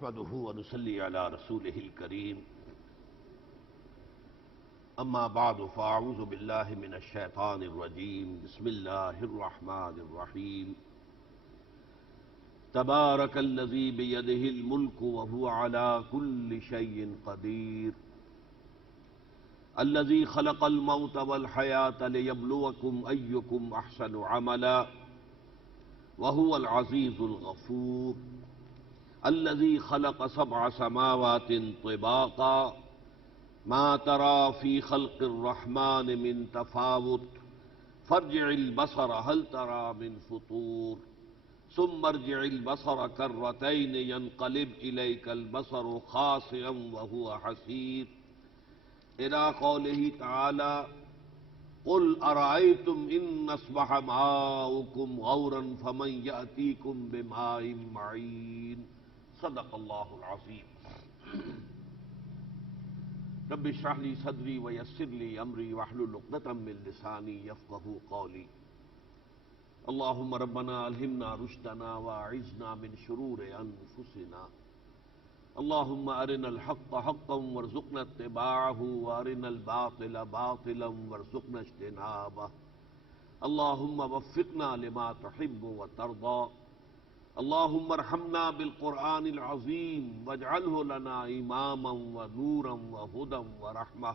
نحمده ونصلي على رسوله الكريم أما بعد فأعوذ بالله من الشيطان الرجيم بسم الله الرحمن الرحيم تبارك الذي بيده الملك وهو على كل شيء قدير الذي خلق الموت والحياة ليبلوكم أيكم أحسن عملا وهو العزيز الغفور الذي خلق 7 سماوات طباقا ما ترى في خلق الرحمن من تفاوت فارجع البصر هل ترى من فطور ثم ارجع البصر كرتين ينقلب إليك البصر خاسئا وهو حسير إلى قوله تعالى قل أرأيتم إن أصبح ماؤكم غورا فمن يأتيكم بماء معين صدق الله العظيم رب اشرح لي صدري ويسر لي أمري واحلل عقدة من لساني يفقهوا قولي اللهم ربنا ألهمنا رشدنا وأعذنا من شرور أنفسنا اللهم أرنا الحق حقا وارزقنا اتباعه وأرنا الباطل باطلا وارزقنا اجتنابه اللهم وفقنا لما تحب وترضى اللهم ارحمنا بالقرآن العظيم واجعله لنا إماما ونورا وهدى ورحمة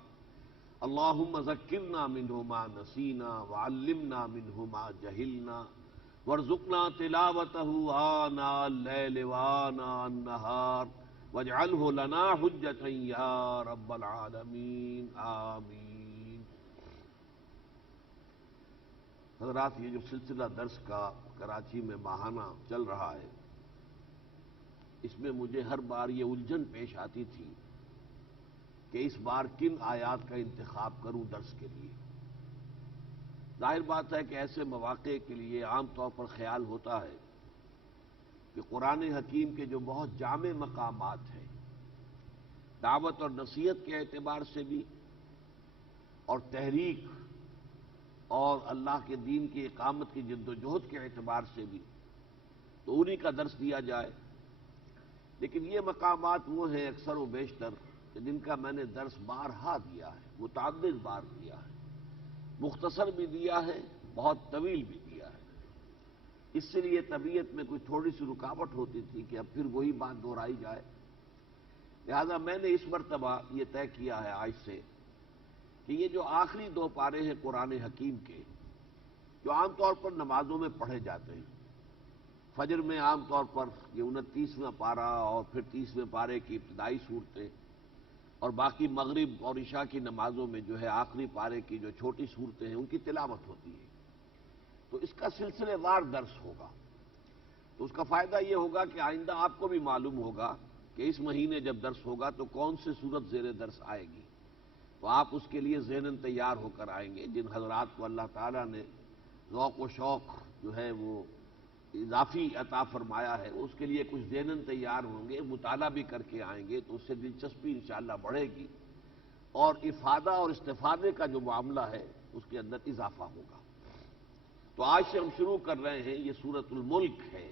اللهم ذكرنا منه ما نسينا وعلمنا منه ما جهلنا وارزقنا تلاوته آناء الليل وآناء النهار واجعله لنا حجة يا رب العالمین آمین۔ حضرات، یہ جو سلسلہ درس کا کراچی میں ماہانہ چل رہا ہے، اس میں مجھے ہر بار یہ الجھن پیش آتی تھی کہ اس بار کن آیات کا انتخاب کروں درس کے لیے۔ ظاہر بات ہے کہ ایسے مواقع کے لیے عام طور پر خیال ہوتا ہے کہ قرآن حکیم کے جو بہت جامع مقامات ہیں، دعوت اور نصیحت کے اعتبار سے بھی اور تحریک اور اللہ کے دین کی اقامت کی جد و جہد کے اعتبار سے بھی، تو انہی کا درس دیا جائے۔ لیکن یہ مقامات وہ ہیں اکثر و بیشتر کہ جن کا میں نے درس بارہا دیا ہے، متعدد بار دیا ہے، مختصر بھی دیا ہے، بہت طویل بھی دیا ہے۔ اس سے لیے طبیعت میں کوئی تھوڑی سی رکاوٹ ہوتی تھی کہ اب پھر وہی بات دہرائی جائے، لہذا میں نے اس مرتبہ یہ طے کیا ہے آج سے کہ یہ جو آخری 2 پارے ہیں قرآن حکیم کے، جو عام طور پر نمازوں میں پڑھے جاتے ہیں، فجر میں عام طور پر یہ 29واں پارہ اور پھر 30ویں پارے کی ابتدائی صورتیں، اور باقی مغرب اور عشاء کی نمازوں میں جو ہے آخری پارے کی جو چھوٹی صورتیں ہیں ان کی تلاوت ہوتی ہے، تو اس کا سلسلے وار درس ہوگا۔ تو اس کا فائدہ یہ ہوگا کہ آئندہ آپ کو بھی معلوم ہوگا کہ اس مہینے جب درس ہوگا تو کون سی صورت زیر درس آئے گی، تو آپ اس کے لیے ذہناً تیار ہو کر آئیں گے۔ جن حضرات کو اللہ تعالیٰ نے ذوق و شوق جو ہے وہ اضافی عطا فرمایا ہے، اس کے لیے کچھ ذہناً تیار ہوں گے، مطالعہ بھی کر کے آئیں گے، تو اس سے دلچسپی انشاءاللہ بڑھے گی اور افادہ اور استفادے کا جو معاملہ ہے اس کے اندر اضافہ ہوگا۔ تو آج سے ہم شروع کر رہے ہیں، یہ سورۃ الملک ہے۔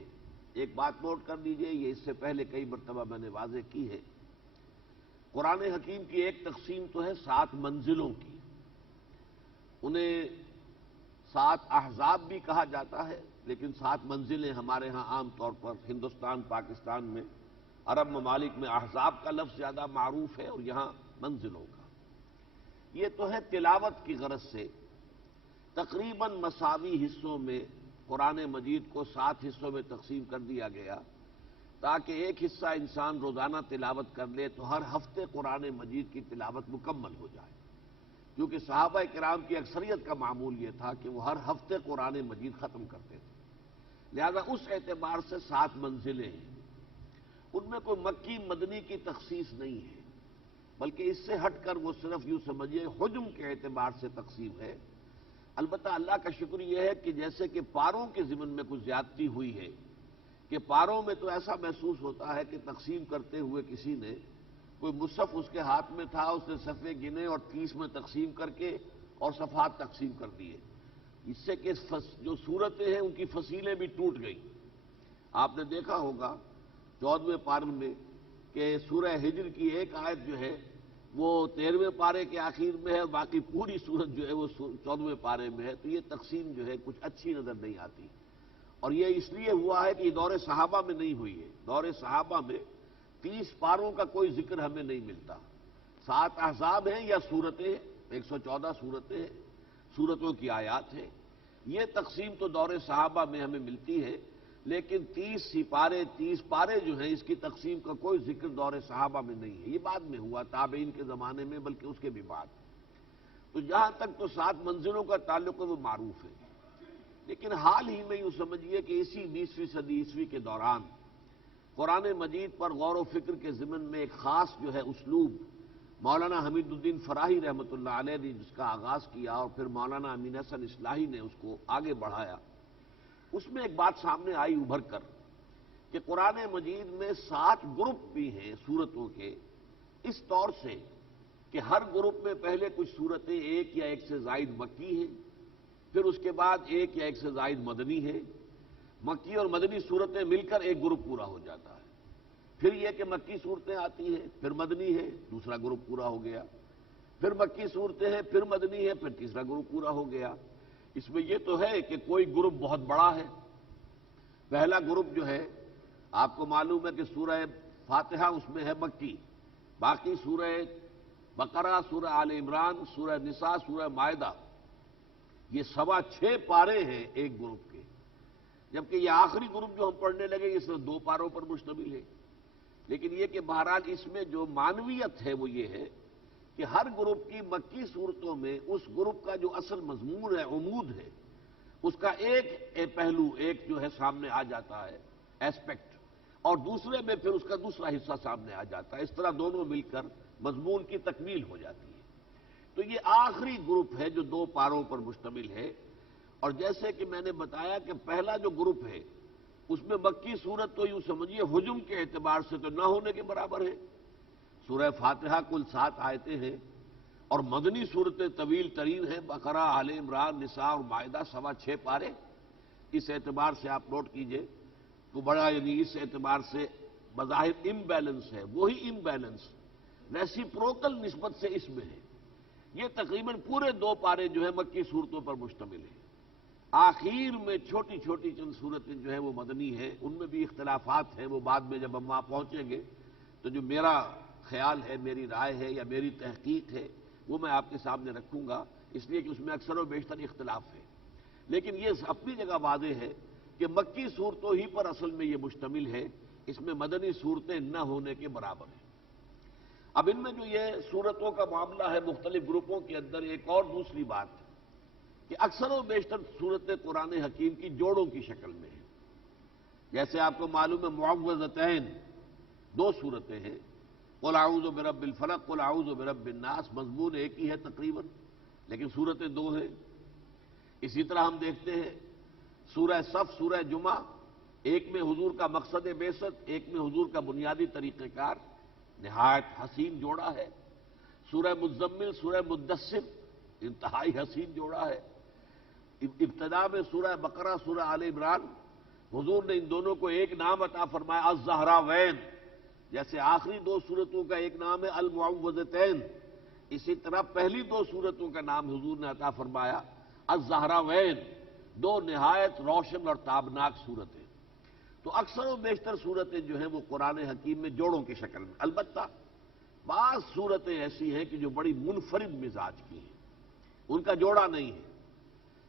ایک بات نوٹ کر لیجئے، یہ اس سے پہلے کئی مرتبہ میں نے واضح کی ہے، قرآن حکیم کی ایک تقسیم تو ہے 7 منزلوں کی، انہیں 7 احزاب بھی کہا جاتا ہے، لیکن 7 منزلیں ہمارے ہاں عام طور پر ہندوستان پاکستان میں عرب ممالک میں احزاب کا لفظ زیادہ معروف ہے اور یہاں منزلوں کا۔ یہ تو ہے تلاوت کی غرض سے تقریباً مساوی حصوں میں قرآن مجید کو 7 حصوں میں تقسیم کر دیا گیا، تاکہ ایک حصہ انسان روزانہ تلاوت کر لے تو ہر ہفتے قرآن مجید کی تلاوت مکمل ہو جائے، کیونکہ صحابہ کرام کی اکثریت کا معمول یہ تھا کہ وہ ہر ہفتے قرآن مجید ختم کرتے تھے، لہذا اس اعتبار سے 7 منزلیں ہیں۔ ان میں کوئی مکی مدنی کی تخصیص نہیں ہے، بلکہ اس سے ہٹ کر وہ صرف یوں سمجھیے حجم کے اعتبار سے تقسیم ہے۔ البتہ اللہ کا شکر یہ ہے کہ جیسے کہ پاروں کے ضمن میں کچھ زیادتی ہوئی ہے کہ پاروں میں تو ایسا محسوس ہوتا ہے کہ تقسیم کرتے ہوئے کسی نے کوئی مصحف اس کے ہاتھ میں تھا، اس نے صفحے گنے اور 30 میں تقسیم کر کے اور صفحات تقسیم کر دیے، اس سے کہ جو صورتیں ہیں ان کی فصیلیں بھی ٹوٹ گئیں۔ آپ نے دیکھا ہوگا 14ویں پارے میں کہ سورہ ہجر کی ایک آیت جو ہے وہ 13ویں پارے کے آخر میں ہے اور باقی پوری سورت جو ہے وہ 14ویں پارے میں ہے، تو یہ تقسیم جو ہے کچھ اچھی نظر نہیں آتی۔ اور یہ اس لیے ہوا ہے کہ یہ دور صحابہ میں نہیں ہوئی ہے۔ دور صحابہ میں 30 پاروں کا کوئی ذکر ہمیں نہیں ملتا۔ 7 احزاب ہیں یا صورتیں، 114 صورتیں ہیں، صورتوں کی آیات ہیں۔ یہ تقسیم تو دور صحابہ میں ہمیں ملتی ہے، لیکن 30 سپارے 30 پارے جو ہیں اس کی تقسیم کا کوئی ذکر دور صحابہ میں نہیں ہے۔ یہ بعد میں ہوا، تابعین کے زمانے میں، بلکہ اس کے بھی بعد۔ تو جہاں تک تو 7 منزلوں کا تعلق ہے وہ معروف ہے، لیکن حال ہی میں یوں سمجھیے کہ اسی 20ویں صدی عیسوی کے دوران قرآن مجید پر غور و فکر کے ضمن میں ایک خاص جو ہے اسلوب مولانا حمید الدین فراہی رحمۃ اللہ علیہ نے جس کا آغاز کیا، اور پھر مولانا امین حسن اصلاحی نے اس کو آگے بڑھایا۔ اس میں ایک بات سامنے آئی ابھر کر کہ قرآن مجید میں 7 گروپ بھی ہیں صورتوں کے، اس طور سے کہ ہر گروپ میں پہلے کچھ صورتیں ایک یا ایک سے زائد مکی ہیں، پھر اس کے بعد ایک یا ایک سے زائد مدنی ہے، مکی اور مدنی صورتیں مل کر ایک گروپ پورا ہو جاتا ہے۔ پھر یہ کہ مکی صورتیں آتی ہیں، پھر مدنی ہے، دوسرا گروپ پورا ہو گیا، پھر مکی صورتیں ہیں، پھر مدنی ہے، پھر تیسرا گروپ پورا ہو گیا۔ اس میں یہ تو ہے کہ کوئی گروپ بہت بڑا ہے۔ پہلا گروپ جو ہے آپ کو معلوم ہے کہ سورہ فاتحہ اس میں ہے مکی، باقی سورہ بقرہ، سورہ آل عمران، سورہ نساء، سورہ مائدہ، یہ 6.25 پارے ہیں ایک گروپ کے، جبکہ یہ آخری گروپ جو ہم پڑھنے لگے یہ صرف 2 پاروں پر مشتمل ہے۔ لیکن یہ کہ بہرحال اس میں جو معنویت ہے وہ یہ ہے کہ ہر گروپ کی مکی صورتوں میں اس گروپ کا جو اصل مضمون ہے، عمود ہے، اس کا ایک پہلو ایک جو ہے سامنے آ جاتا ہے، ایسپیکٹ، اور دوسرے میں پھر اس کا دوسرا حصہ سامنے آ جاتا ہے۔ اس طرح دونوں مل کر مضمون کی تکمیل ہو جاتی ہے۔ تو یہ آخری گروپ ہے جو 2 پاروں پر مشتمل ہے، اور جیسے کہ میں نے بتایا کہ پہلا جو گروپ ہے اس میں مکی صورت تو یوں سمجھیے حجم کے اعتبار سے تو نہ ہونے کے برابر ہے۔ سورہ فاتحہ کل 7 آیتیں ہیں، اور مدنی صورتیں طویل ترین ہیں، بقرہ، آل عمران، نساء اور مائدہ 6.25 پارے۔ اس اعتبار سے آپ نوٹ کیجئے تو بڑا، یعنی اس اعتبار سے بظاہر امبیلنس ہے، وہی امبیلنس ریسیپروکل نسبت سے اس میں ہے۔ یہ تقریباً پورے 2 پارے جو ہے مکی صورتوں پر مشتمل ہیں۔ آخر میں چھوٹی چھوٹی چند صورتیں جو ہیں وہ مدنی ہیں، ان میں بھی اختلافات ہیں، وہ بعد میں جب ہم وہاں پہنچیں گے تو جو میرا خیال ہے، میری رائے ہے یا میری تحقیق ہے وہ میں آپ کے سامنے رکھوں گا، اس لیے کہ اس میں اکثر و بیشتر اختلاف ہے۔ لیکن یہ اپنی جگہ واضح ہے کہ مکی صورتوں ہی پر اصل میں یہ مشتمل ہے، اس میں مدنی صورتیں نہ ہونے کے برابر ہیں۔ اب ان میں جو یہ صورتوں کا معاملہ ہے مختلف گروپوں کے اندر، ایک اور دوسری بات کہ اکثر و بیشتر صورتیں قرآن حکیم کی جوڑوں کی شکل میں ہیں۔ جیسے آپ کو معلوم ہے معوذتین 2 صورتیں ہیں، قل اعوذ برب الفلق، قل اعوذ برب الناس، مضمون ایک ہی ہے تقریباً، لیکن صورتیں 2 ہیں۔ اسی طرح ہم دیکھتے ہیں سورہ صف، سورہ جمعہ، ایک میں حضور کا مقصد بعثت، ایک میں حضور کا بنیادی طریقہ کار، نہایت حسین جوڑا ہے۔ سورہ مزمل، سورہ مدثر، انتہائی حسین جوڑا ہے۔ ابتدا میں سورہ بقرہ، سورہ آل عمران، حضور نے ان دونوں کو ایک نام عطا فرمایا، الزہراوین، جیسے آخری 2 صورتوں کا ایک نام ہے المعوذتین، اسی طرح پہلی 2 صورتوں کا نام حضور نے عطا فرمایا الزہراوین، 2 نہایت روشن اور تابناک صورتیں۔ تو اکثر و بیشتر صورتیں جو ہیں وہ قرآن حکیم میں جوڑوں کی شکل میں، البتہ بعض صورتیں ایسی ہیں کہ جو بڑی منفرد مزاج کی ہیں، ان کا جوڑا نہیں ہے،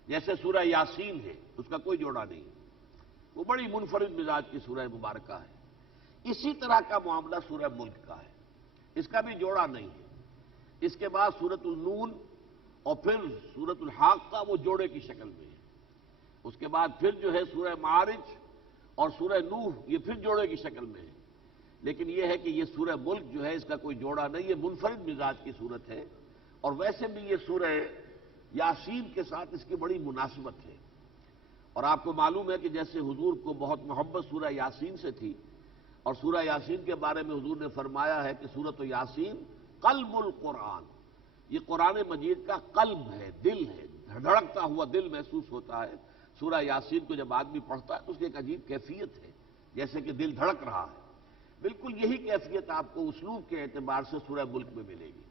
جیسے سورہ یاسین ہے، اس کا کوئی جوڑا نہیں ہے، وہ بڑی منفرد مزاج کی سورہ مبارکہ ہے۔ اسی طرح کا معاملہ سورہ ملک کا ہے، اس کا بھی جوڑا نہیں ہے۔ اس کے بعد سورۃ النون اور پھر سورۃ الحاقہ وہ جوڑے کی شکل میں ہے۔ اس کے بعد پھر جو ہے سورہ معارج اور سورہ نوح، یہ پھر جوڑے کی شکل میں ہے۔ لیکن یہ ہے کہ یہ سورہ ملک جو ہے اس کا کوئی جوڑا نہیں، یہ منفرد مزاج کی صورت ہے، اور ویسے بھی یہ سورہ یاسین کے ساتھ اس کی بڑی مناسبت ہے۔ اور آپ کو معلوم ہے کہ جیسے حضور کو بہت محبت سورہ یاسین سے تھی، اور سورہ یاسین کے بارے میں حضور نے فرمایا ہے کہ سورۃ یاسین قلب القرآن، یہ قرآن مجید کا قلب ہے، دل ہے، دھڑکتا ہوا دل محسوس ہوتا ہے۔ سورہ یاسین کو جب آدمی پڑھتا ہے تو اس کی ایک عجیب کیفیت ہے، جیسے کہ دل دھڑک رہا ہے۔ بالکل یہی کیفیت آپ کو اسلوب کے اعتبار سے سورہ ملک میں ملے گی.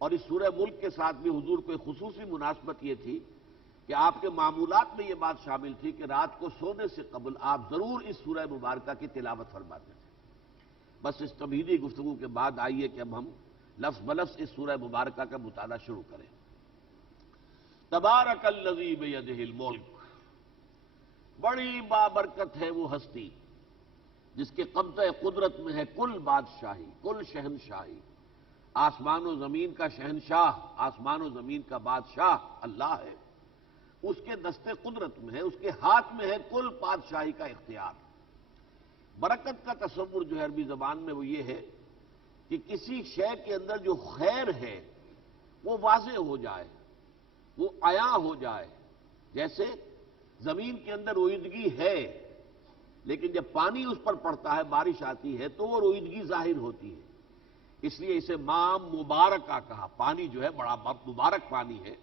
اور اس سورہ ملک کے ساتھ بھی حضور کو ایک خصوصی مناسبت یہ تھی کہ آپ کے معمولات میں یہ بات شامل تھی کہ رات کو سونے سے قبل آپ ضرور اس سورہ مبارکہ کی تلاوت فرماتے تھے. بس اس تمہیدی گفتگو کے بعد آئیے کہ اب ہم لفظ بلفظ اس سورہ مبارکہ کا مطالعہ شروع کریں. تبارک الذی بیدہ الملک، بڑی بابرکت ہے وہ ہستی جس کے قبضہ قدرت میں ہے کل بادشاہی، کل شہنشاہی. آسمان و زمین کا شہنشاہ، آسمان و زمین کا بادشاہ اللہ ہے. اس کے دست قدرت میں ہے، اس کے ہاتھ میں ہے کل بادشاہی کا اختیار. برکت کا تصور جو ہے عربی زبان میں وہ یہ ہے کہ کسی شے کے اندر جو خیر ہے وہ واضح ہو جائے، وہ عیاں ہو جائے. جیسے زمین کے اندر روئیدگی ہے، لیکن جب پانی اس پر پڑتا ہے، بارش آتی ہے تو وہ روئیدگی ظاہر ہوتی ہے. اس لیے اسے ماء مبارکہ کہا. پانی جو ہے بڑا مبارک پانی ہے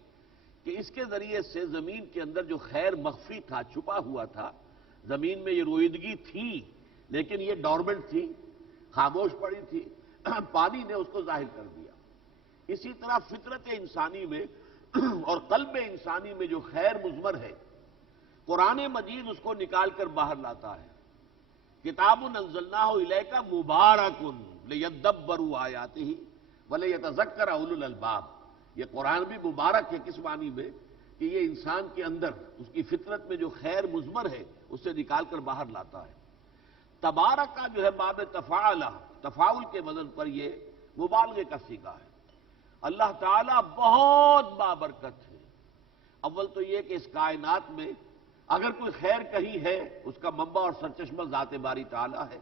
کہ اس کے ذریعے سے زمین کے اندر جو خیر مخفی تھا، چھپا ہوا تھا، زمین میں یہ روئیدگی تھی لیکن یہ ڈورمنٹ تھی، خاموش پڑی تھی، پانی نے اس کو ظاہر کر دیا. اسی طرح فطرت انسانی میں اور قلب انسانی میں جو خیر مضمر ہے، قرآن مجید اس کو نکال کر باہر لاتا ہے. کتاب انزلناہ الیک مبارک لیدبروا آیاتہ ولیتذکر اولو الالباب. یہ قرآن بھی مبارک ہے کس معنی میں کہ یہ انسان کے اندر اس کی فطرت میں جو خیر مضمر ہے اسے نکال کر باہر لاتا ہے. تبارک کا جو ہے باب تفاعلہ، تفاعل کے وزن پر یہ مبالغے کا صیغہ ہے. اللہ تعالیٰ بہت بابرکت ہے. اول تو یہ کہ اس کائنات میں اگر کوئی خیر کہیں ہے اس کا منبع اور سرچشمہ ذات باری تعالیٰ ہے.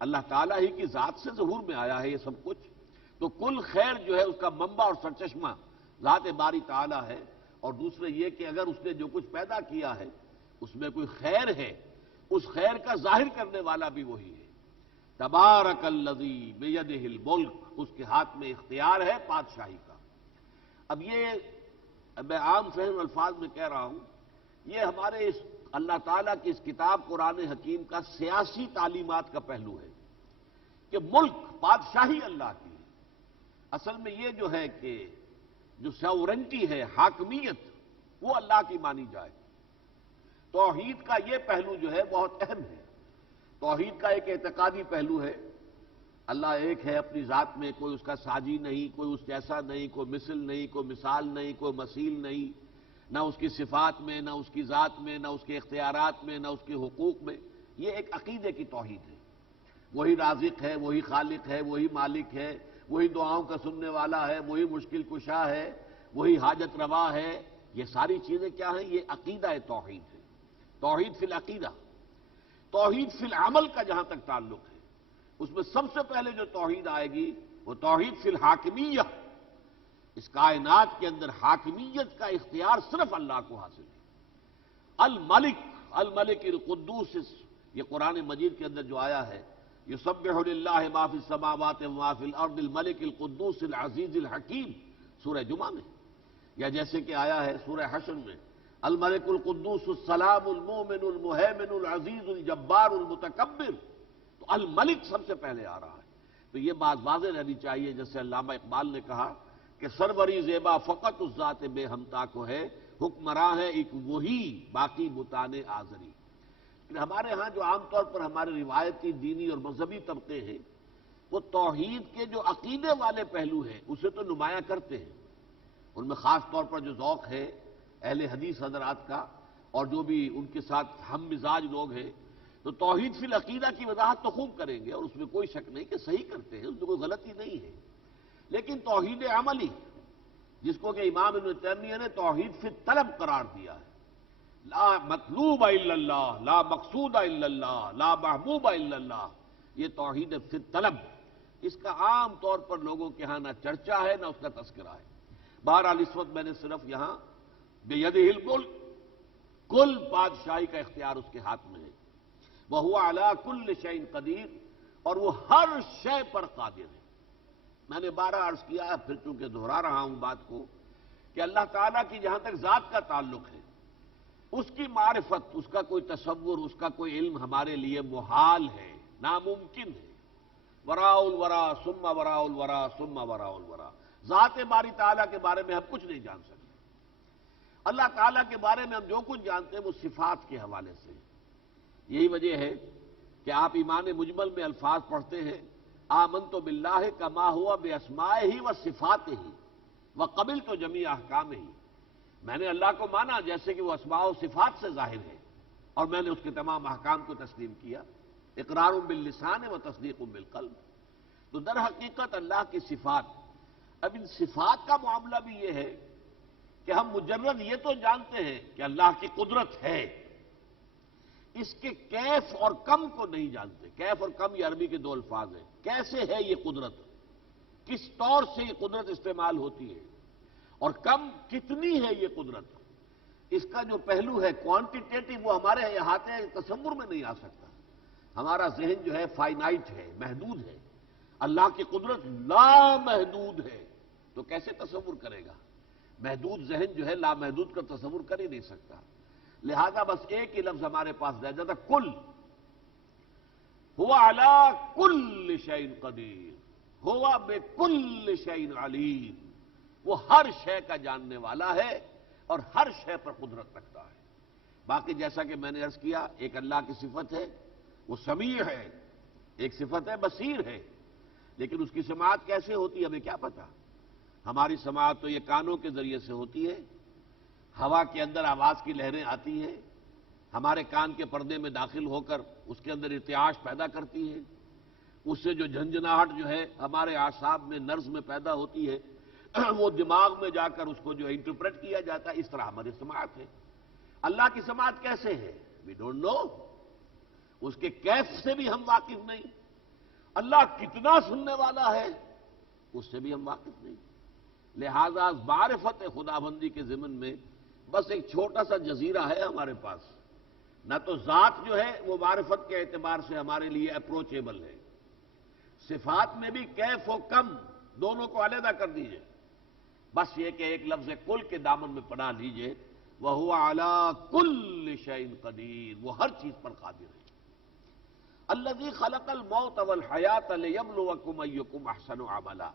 اللہ تعالیٰ ہی کی ذات سے ظہور میں آیا ہے یہ سب کچھ، تو کل خیر جو ہے اس کا منبع اور سرچشمہ ذات باری تعالیٰ ہے. اور دوسرے یہ کہ اگر اس نے جو کچھ پیدا کیا ہے اس میں کوئی خیر ہے، اس خیر کا ظاہر کرنے والا بھی وہی ہے. تبارک الذی بیدہ الملک، اس کے ہاتھ میں اختیار ہے بادشاہی کا. اب یہ میں عام فہم الفاظ میں کہہ رہا ہوں، یہ ہمارے اس اللہ تعالیٰ کی اس کتاب قرآن حکیم کا سیاسی تعلیمات کا پہلو ہے کہ ملک، بادشاہی اللہ کی ہے. اصل میں یہ جو ہے کہ جو ساورنٹی ہے، حاکمیت، وہ اللہ کی مانی جائے. توحید کا یہ پہلو جو ہے بہت اہم ہے. توحید کا ایک اعتقادی پہلو ہے، اللہ ایک ہے اپنی ذات میں، کوئی اس کا ساجی نہیں، کوئی اس جیسا نہیں، کوئی مثل نہیں، کوئی مثال نہیں، کوئی مثیل نہیں، نہ اس کی صفات میں، نہ اس کی ذات میں، نہ اس کے اختیارات میں، نہ اس کے حقوق میں. یہ ایک عقیدے کی توحید ہے. وہی رازق ہے، وہی خالق ہے، وہی مالک ہے، وہی دعاؤں کا سننے والا ہے، وہی مشکل کشا ہے، وہی حاجت روا ہے. یہ ساری چیزیں کیا ہیں؟ یہ عقیدہ توحید ہے. توحید فی العقیدہ. توحید فی العمل کا جہاں تک تعلق ہے، اس میں سب سے پہلے جو توحید آئے گی وہ توحید فی الحاکمیہ. اس کائنات کے اندر حاکمیت کا اختیار صرف اللہ کو حاصل ہے. الملک، الملک القدوس، یہ قرآن مجید کے اندر جو آیا ہے، یسبح للہ ما فی السماوات وما فی الارض الملک القدوس العزیز الحکیم، سورہ جمعہ میں. یا جیسے کہ آیا ہے سورہ حشر میں، الملک القدوس السلام المؤمن المہیمن العزیز الجبار المتکبر. تو الملک سب سے پہلے آ رہا ہے. تو یہ بات واضح رہنی چاہیے، جیسے علامہ اقبال نے کہا کہ سروری زیبا فقط اس ذات بے ہمتا کو ہے، حکمراں ہے ایک وہی باقی بتانے آزری. لیکن ہمارے ہاں جو عام طور پر ہمارے روایتی دینی اور مذہبی طبقے ہیں، وہ توحید کے جو عقیدے والے پہلو ہیں اسے تو نمایاں کرتے ہیں. ان میں خاص طور پر جو ذوق ہے اہل حدیث حضرات کا اور جو بھی ان کے ساتھ ہم مزاج لوگ ہیں، تو توحید فی العقیدہ کی وضاحت تو خوب کریں گے، اور اس میں کوئی شک نہیں کہ صحیح کرتے ہیں، اس میں کوئی غلطی نہیں ہے. لیکن توحید عملی، جس کو کہ امام ابن تیمیہ نے توحید فی الطلب قرار دیا ہے، لا مطلوب الا اللہ، لا مقصود الا اللہ، لا محبوب الا اللہ، یہ توحید فی الطلب، اس کا عام طور پر لوگوں کے ہاں نہ چرچا ہے نہ اس کا تذکرہ ہے. بہرحال اس وقت میں نے صرف یہاں بیدہ الملک، کل بادشاہی کا اختیار اس کے ہاتھ میں ہے. وَهُوَ عَلَىٰ كُلِّ شَيْءٍ قَدِيرٌ، اور وہ ہر شے پر قادر ہے. میں نے بارہ عرض کیا ہے، پھر چونکہ دہرا رہا ہوں بات کو، کہ اللہ تعالیٰ کی جہاں تک ذات کا تعلق ہے، اس کی معرفت، اس کا کوئی تصور، اس کا کوئی علم ہمارے لیے محال ہے، ناممکن ہے. وراء الورا ثم وراء الورا ثم وراء الورا. ذات باری تعالیٰ کے بارے میں ہم کچھ نہیں جان سکتے. اللہ تعالیٰ کے بارے میں ہم جو کچھ جانتے ہیں وہ صفات کے حوالے سے. یہی وجہ ہے کہ آپ ایمان مجمل میں الفاظ پڑھتے ہیں آمنت باللہ کما ہوا باسمائہ و صفاتہ وقبلت جمیع احکامہ. میں نے اللہ کو مانا جیسے کہ وہ اسماء و صفات سے ظاہر ہے اور میں نے اس کے تمام احکام کو تسلیم کیا. اقرار باللسان و تصدیق بالقلب. تو در حقیقت اللہ کی صفات. اب ان صفات کا معاملہ بھی یہ ہے کہ ہم مجرد یہ تو جانتے ہیں کہ اللہ کی قدرت ہے، اس کے کیف اور کم کو نہیں جانتے. کیف اور کم یہ عربی کے دو الفاظ ہیں. کیسے ہے یہ قدرت، کس طور سے یہ قدرت استعمال ہوتی ہے، اور کم کتنی ہے یہ قدرت. اس کا جو پہلو ہے کوانٹیٹیٹو وہ ہمارے احاطے تصور میں نہیں آ سکتا. ہمارا ذہن جو ہے فائنائٹ ہے، محدود ہے. اللہ کی قدرت لامحدود ہے تو کیسے تصور کرے گا؟ محدود ذہن جو ہے لامحدود کا تصور کر ہی نہیں سکتا. لہذا بس ایک ہی لفظ ہمارے پاس رہ جاتا کل. ہوا علی کل شیء قدیر، ہوا بکل شیء علیم. وہ ہر شے کا جاننے والا ہے اور ہر شے پر قدرت رکھتا ہے. باقی جیسا کہ میں نے عرض کیا ایک اللہ کی صفت ہے وہ سمیع ہے، ایک صفت ہے بصیر ہے. لیکن اس کی سماعت کیسے ہوتی ہے ہمیں کیا پتا. ہماری سماعت تو یہ کانوں کے ذریعے سے ہوتی ہے. ہوا کے اندر آواز کی لہریں آتی ہیں، ہمارے کان کے پردے میں داخل ہو کر اس کے اندر ارتعاش پیدا کرتی ہے. اس سے جو جھنجھناہٹ جو ہے ہمارے اعصاب میں نرز میں پیدا ہوتی ہے وہ دماغ میں جا کر اس کو جو انٹرپریٹ کیا جاتا ہے. اس طرح ہماری سماعت ہے. اللہ کی سماعت کیسے ہے وی ڈونٹ نو. اس کے کیف سے بھی ہم واقف نہیں. اللہ کتنا سننے والا ہے اس سے بھی ہم واقف نہیں. لہذا معرفت خداوندی کے ضمن میں بس ایک چھوٹا سا جزیرہ ہے ہمارے پاس. نہ تو ذات جو ہے وہ معرفت کے اعتبار سے ہمارے لیے اپروچیبل ہے. صفات میں بھی کیف و کم دونوں کو علیحدہ کر دیجئے. بس یہ کہ ایک لفظ کل کے دامن میں پناہ لیجئے وَهُوَ عَلَى كُلِّ شَيْءٍ قَدِيرٌ. وہ ہر چیز پر قادر ہے. الَّذِي خَلَقَ الْمَوْتَ وَالْحَيَاةَ لِيَبْلُوَكُمْ أَيُّكُمْ أَحْسَنُ عَمَلًا.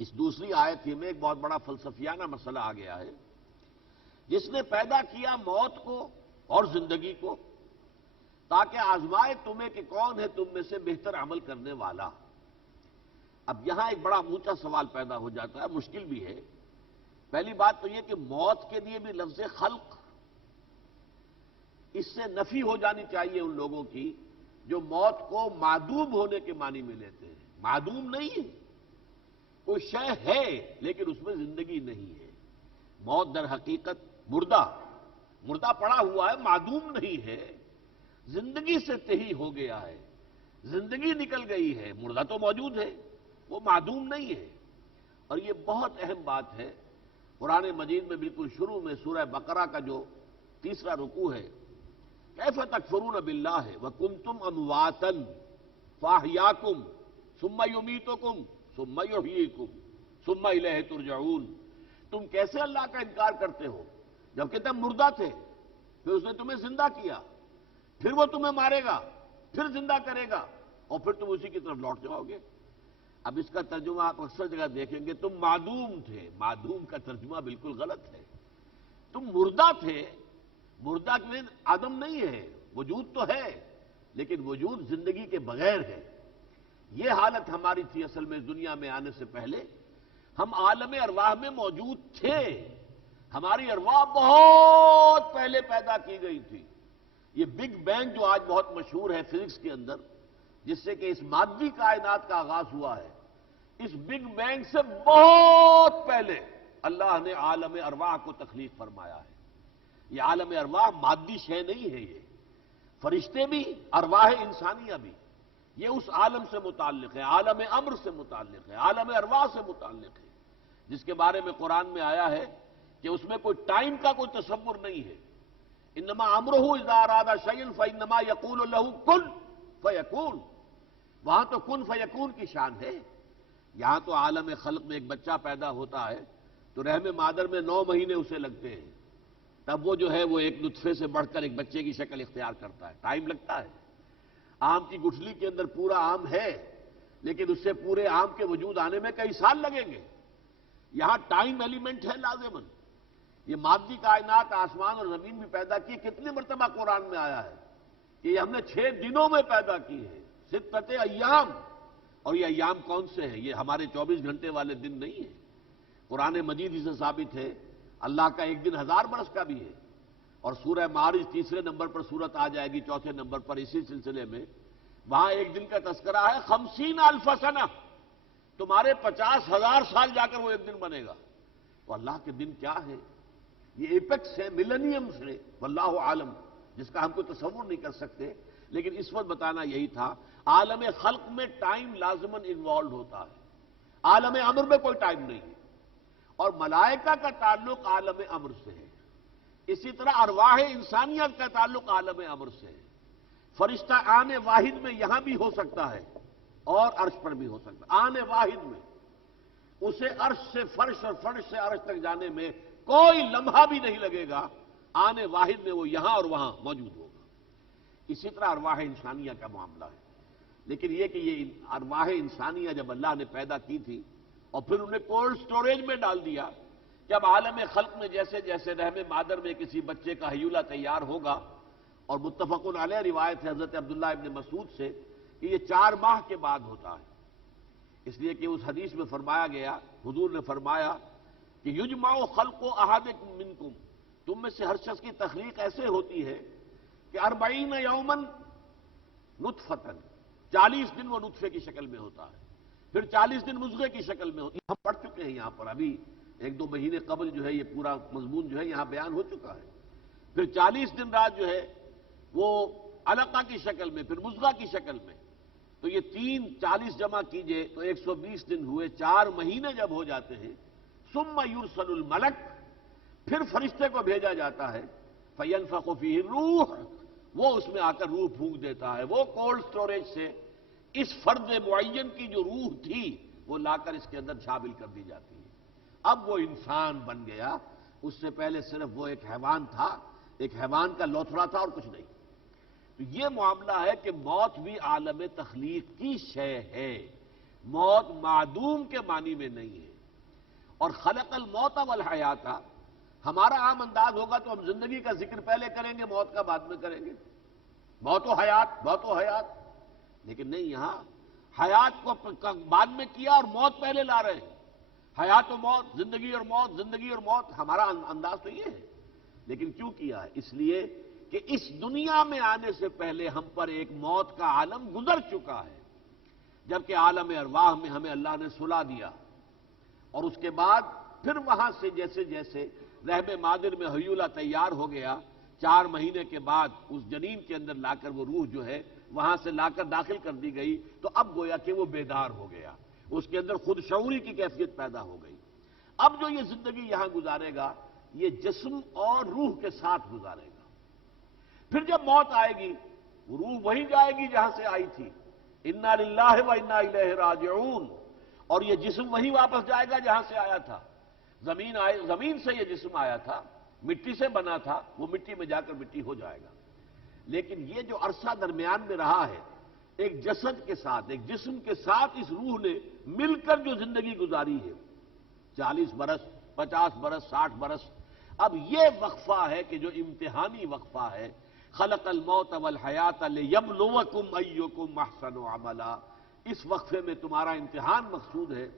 اس دوسری آیت ہی میں ایک بہت بڑا فلسفیانہ مسئلہ آ گیا ہے. جس نے پیدا کیا موت کو اور زندگی کو تاکہ آزمائے تمہیں کہ کون ہے تم میں سے بہتر عمل کرنے والا. اب یہاں ایک بڑا اونچا سوال پیدا ہو جاتا ہے، مشکل بھی ہے. پہلی بات تو یہ کہ موت کے لیے بھی لفظ خلق اس سے نفی ہو جانی چاہیے ان لوگوں کی جو موت کو معدوم ہونے کے معنی میں لیتے ہیں. معدوم نہیں ہے، کوئی شے ہے لیکن اس میں زندگی نہیں ہے. موت در حقیقت مردہ پڑا ہوا ہے، معدوم نہیں ہے. زندگی سے تہی ہو گیا ہے، زندگی نکل گئی ہے. مردہ تو موجود ہے، وہ معدوم نہیں ہے. اور یہ بہت اہم بات ہے. قرآن مجید میں بالکل شروع میں سورہ بقرہ کا جو تیسرا رکوع ہے کیف تکفرون باللہ وکنتم امواتا فاحیاکم ثم یمیتکم ثم یحییکم ثم الیہ ترجعون. تم کیسے اللہ کا انکار کرتے ہو جبکہ تم مردہ تھے، پھر اس نے تمہیں زندہ کیا، پھر وہ تمہیں مارے گا، پھر زندہ کرے گا اور پھر تم اسی کی طرف لوٹ جاؤ گے. اب اس کا ترجمہ آپ اکثر جگہ دیکھیں گے تم معدوم تھے. معدوم کا ترجمہ بالکل غلط ہے. تم مردہ تھے. مردہ میں عدم نہیں ہے، وجود تو ہے لیکن وجود زندگی کے بغیر ہے. یہ حالت ہماری تھی اصل میں. اس دنیا میں آنے سے پہلے ہم عالم ارواح میں موجود تھے. ہماری ارواح بہت پہلے پیدا کی گئی تھی. یہ بگ بینگ جو آج بہت مشہور ہے فزکس کے اندر، جس سے کہ اس مادی کائنات کا آغاز ہوا ہے، اس بگ بینگ سے بہت پہلے اللہ نے عالم ارواح کو تخلیق فرمایا ہے. یہ عالم ارواح مادی شے نہیں ہے. یہ فرشتے بھی، ارواح انسانیہ بھی، یہ اس عالم سے متعلق ہے، عالم امر سے متعلق ہے، عالم ارواح سے متعلق ہے، جس کے بارے میں قرآن میں آیا ہے کہ اس میں کوئی ٹائم کا کوئی تصور نہیں ہے. انما امرہ اذا اراد شیئا فانما یقول له کن فیکون. وہاں تو کن فیکون کی شان ہے. یہاں تو عالم خلق میں ایک بچہ پیدا ہوتا ہے تو رحم مادر میں 9 مہینے اسے لگتے ہیں. تب وہ جو ہے وہ ایک نطفے سے بڑھ کر ایک بچے کی شکل اختیار کرتا ہے. ٹائم لگتا ہے. آم کی گٹھلی کے اندر پورا آم ہے لیکن اس سے پورے عام کے وجود آنے میں کئی سال لگیں گے۔ یہاں ٹائم ایلیمنٹ ہے لازماً۔ یہ مادی کائنات آسمان اور زمین بھی پیدا کی، کتنی مرتبہ قرآن میں آیا ہے کہ یہ ہم نے 6 دنوں میں پیدا کی ہے، ستۃ ایام۔ اور یہ ایام کون سے ہیں؟ یہ ہمارے 24 گھنٹے والے دن نہیں ہیں۔ قرآن مجید اسے ثابت ہے، اللہ کا ایک دن 1000 برس کا بھی ہے۔ اور سورہ معارج تیسرے نمبر پر سورت آ جائے گی، چوتھے نمبر پر اسی سلسلے میں، وہاں ایک دن کا تذکرہ ہے 50,000 سنہ، تمہارے 50,000 سال جا کر وہ ایک دن بنے گا۔ تو اللہ کے دن کیا ہے؟ یہ ایپیکس ہے، ملینیم سے، واللہ عالم، جس کا ہم کو تصور نہیں کر سکتے۔ لیکن اس وقت بتانا یہی تھا، عالم خلق میں ٹائم لازماً انوالوڈ ہوتا ہے، عالم امر میں کوئی ٹائم نہیں ہے۔ اور ملائکہ کا تعلق عالم امر سے ہے، اسی طرح ارواح انسانیت کا تعلق عالم امر سے ہے۔ فرشتہ آنے واحد میں یہاں بھی ہو سکتا ہے اور عرش پر بھی ہو سکتا ہے، آنے واحد میں، اسے عرش سے فرش اور فرش سے عرش تک جانے میں کوئی لمحہ بھی نہیں لگے گا، آنے واحد میں وہ یہاں اور وہاں موجود ہوگا۔ اسی طرح ارواح انسانیہ کا معاملہ ہے۔ لیکن یہ کہ یہ ارواح انسانیہ جب اللہ نے پیدا کی تھی اور پھر انہیں کولڈ سٹوریج میں ڈال دیا، جب عالم خلق میں جیسے جیسے رحم مادر میں کسی بچے کا ہیولہ تیار ہوگا، اور متفق علیہ روایت ہے حضرت عبداللہ ابن مسعود سے کہ یہ 4 ماہ کے بعد ہوتا ہے، اس لیے کہ اس حدیث میں فرمایا گیا، حضور نے فرمایا کہ یجمع خلق احدکم منکم، تم میں سے ہر شخص کی تخلیق ایسے ہوتی ہے کہ 40 یوماً نطفۃ، 40 دن وہ نطفے کی شکل میں ہوتا ہے، پھر 40 دن مضغے کی شکل میں ہوتی ہے۔ ہم پڑھ چکے ہیں یہاں پر، ابھی 1-2 مہینے قبل جو ہے یہ پورا مضمون جو ہے یہاں بیان ہو چکا ہے۔ پھر 40 دن رات جو ہے وہ علقہ کی شکل میں، پھر مضغہ کی شکل میں، تو یہ 40 جمع کیجئے تو 120 دن ہوئے، 4 مہینے جب ہو جاتے ہیں، ثم یرسل الملک، پھر فرشتے کو بھیجا جاتا ہے، فینفخ فیہ الروح، وہ اس میں آ کر روح پھونک دیتا ہے، وہ کولڈ سٹوریج سے اس فرد معین کی جو روح تھی وہ لا کر اس کے اندر شامل کر دی جاتی ہے۔ اب وہ انسان بن گیا، اس سے پہلے صرف وہ ایک حیوان تھا، ایک حیوان کا لوتھڑا تھا اور کچھ نہیں۔ تو یہ معاملہ ہے کہ موت بھی عالم تخلیق کی شے ہے، موت معدوم کے معنی میں نہیں ہے۔ اور خلق الموت والحیات، ہمارا عام انداز ہوگا تو ہم زندگی کا ذکر پہلے کریں گے، موت کا بعد میں کریں گے، موت و حیات، موت و حیات، لیکن نہیں، یہاں حیات کو بعد میں کیا اور موت پہلے لا رہے ہیں۔ حیات و موت، زندگی اور موت، زندگی اور موت، ہمارا انداز تو یہ ہے۔ لیکن کیوں کیا ہے؟ اس لیے کہ اس دنیا میں آنے سے پہلے ہم پر ایک موت کا عالم گزر چکا ہے، جبکہ عالم ارواح میں ہمیں اللہ نے سلا دیا، اور اس کے بعد پھر وہاں سے جیسے جیسے رحم مادر میں ہیولہ تیار ہو گیا، 4 مہینے کے بعد اس جنین کے اندر لا کر وہ روح جو ہے وہاں سے لا کر داخل کر دی گئی، تو اب گویا کہ وہ بیدار ہو گیا، اس کے اندر خود شعوری کی کیفیت پیدا ہو گئی۔ اب جو یہ زندگی یہاں گزارے گا، یہ جسم اور روح کے ساتھ گزارے گا۔ پھر جب موت آئے گی، وہ روح وہیں جائے گی جہاں سے آئی تھی، انا للہ و انا الیہ راجعون، اور یہ جسم وہیں واپس جائے گا جہاں سے آیا تھا۔ زمین سے یہ جسم آیا تھا، مٹی سے بنا تھا، وہ مٹی میں جا کر مٹی ہو جائے گا۔ لیکن یہ جو عرصہ درمیان میں رہا ہے، ایک جسد کے ساتھ، ایک جسم کے ساتھ اس روح نے مل کر جو زندگی گزاری ہے، 40 برس، 50 برس، 60 برس، اب یہ وقفہ ہے کہ جو امتحانی وقفہ ہے، خلق الموت والحیات لیبلوکم ایکم احسن عملا، اس وقفے میں تمہارا امتحان مقصود ہے۔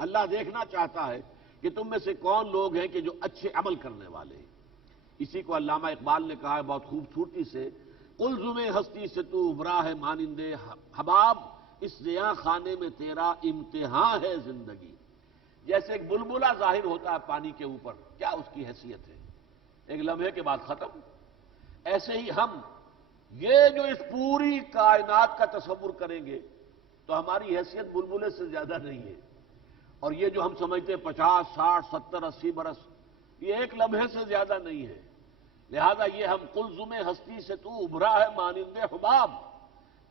اللہ دیکھنا چاہتا ہے کہ تم میں سے کون لوگ ہیں کہ جو اچھے عمل کرنے والے ہیں۔ اسی کو علامہ اقبال نے کہا ہے بہت خوبصورتی سے، قلزم ہستی سے تو ابھرا ہے مانندے حباب، اس زیاں خانے میں تیرا امتحان ہے زندگی۔ جیسے ایک بلبلہ ظاہر ہوتا ہے پانی کے اوپر، کیا اس کی حیثیت ہے، ایک لمحے کے بعد ختم۔ ایسے ہی ہم یہ جو اس پوری کائنات کا تصور کریں گے تو ہماری حیثیت بلبلے سے زیادہ نہیں ہے، اور یہ جو ہم سمجھتے ہیں 50، 60، 70، 80 برس، یہ ایک لمحے سے زیادہ نہیں ہے۔ لہذا یہ ہم قلزم ہستی سے تو ابھرا ہے مانند حباب،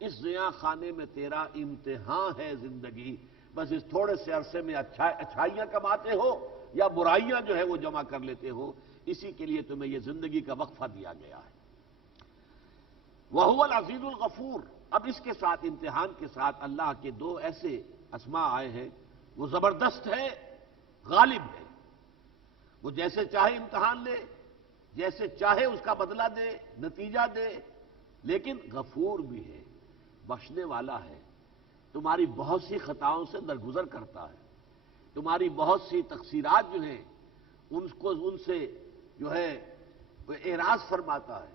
اس زیاں خانے میں تیرا امتحان ہے زندگی، بس اس تھوڑے سے عرصے میں اچھائیاں کماتے ہو یا برائیاں جو ہے وہ جمع کر لیتے ہو، اسی کے لیے تمہیں یہ زندگی کا وقفہ دیا گیا ہے۔ وَهُوَ الْعَزِيزُ الْغَفُورُ، اب اس کے ساتھ امتحان کے ساتھ اللہ کے دو ایسے اسماء آئے ہیں، وہ زبردست ہے، غالب ہے، وہ جیسے چاہے امتحان لے، جیسے چاہے اس کا بدلہ دے، نتیجہ دے، لیکن غفور بھی ہے، بخشنے والا ہے، تمہاری بہت سی خطاؤں سے درگزر کرتا ہے، تمہاری بہت سی تقصیرات جو ہیں ان سے جو ہے وہ اعراض فرماتا ہے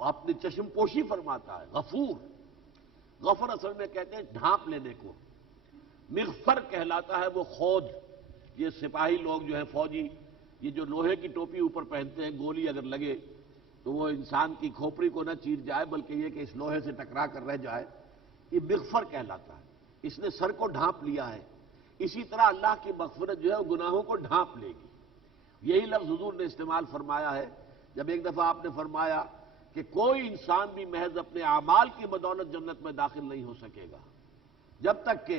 اور اپنی چشم پوشی فرماتا ہے۔ غفور، غفر اصل میں کہتے ہیں ڈھانپ لینے کو، مغفر کہلاتا ہے وہ خود۔ یہ سپاہی لوگ جو ہیں فوجی، یہ جو لوہے کی ٹوپی اوپر پہنتے ہیں، گولی اگر لگے تو وہ انسان کی کھوپڑی کو نہ چیر جائے بلکہ یہ کہ اس لوہے سے ٹکرا کر رہ جائے، یہ مغفر کہلاتا ہے۔ اس نے سر کو ڈھانپ لیا ہے، اسی طرح اللہ کی مغفرت جو ہے وہ گناہوں کو ڈھانپ لے گی۔ یہی لفظ حضور نے استعمال فرمایا ہے جب ایک دفعہ آپ نے فرمایا کہ کوئی انسان بھی محض اپنے اعمال کی بدولت جنت میں داخل نہیں ہو سکے گا جب تک کہ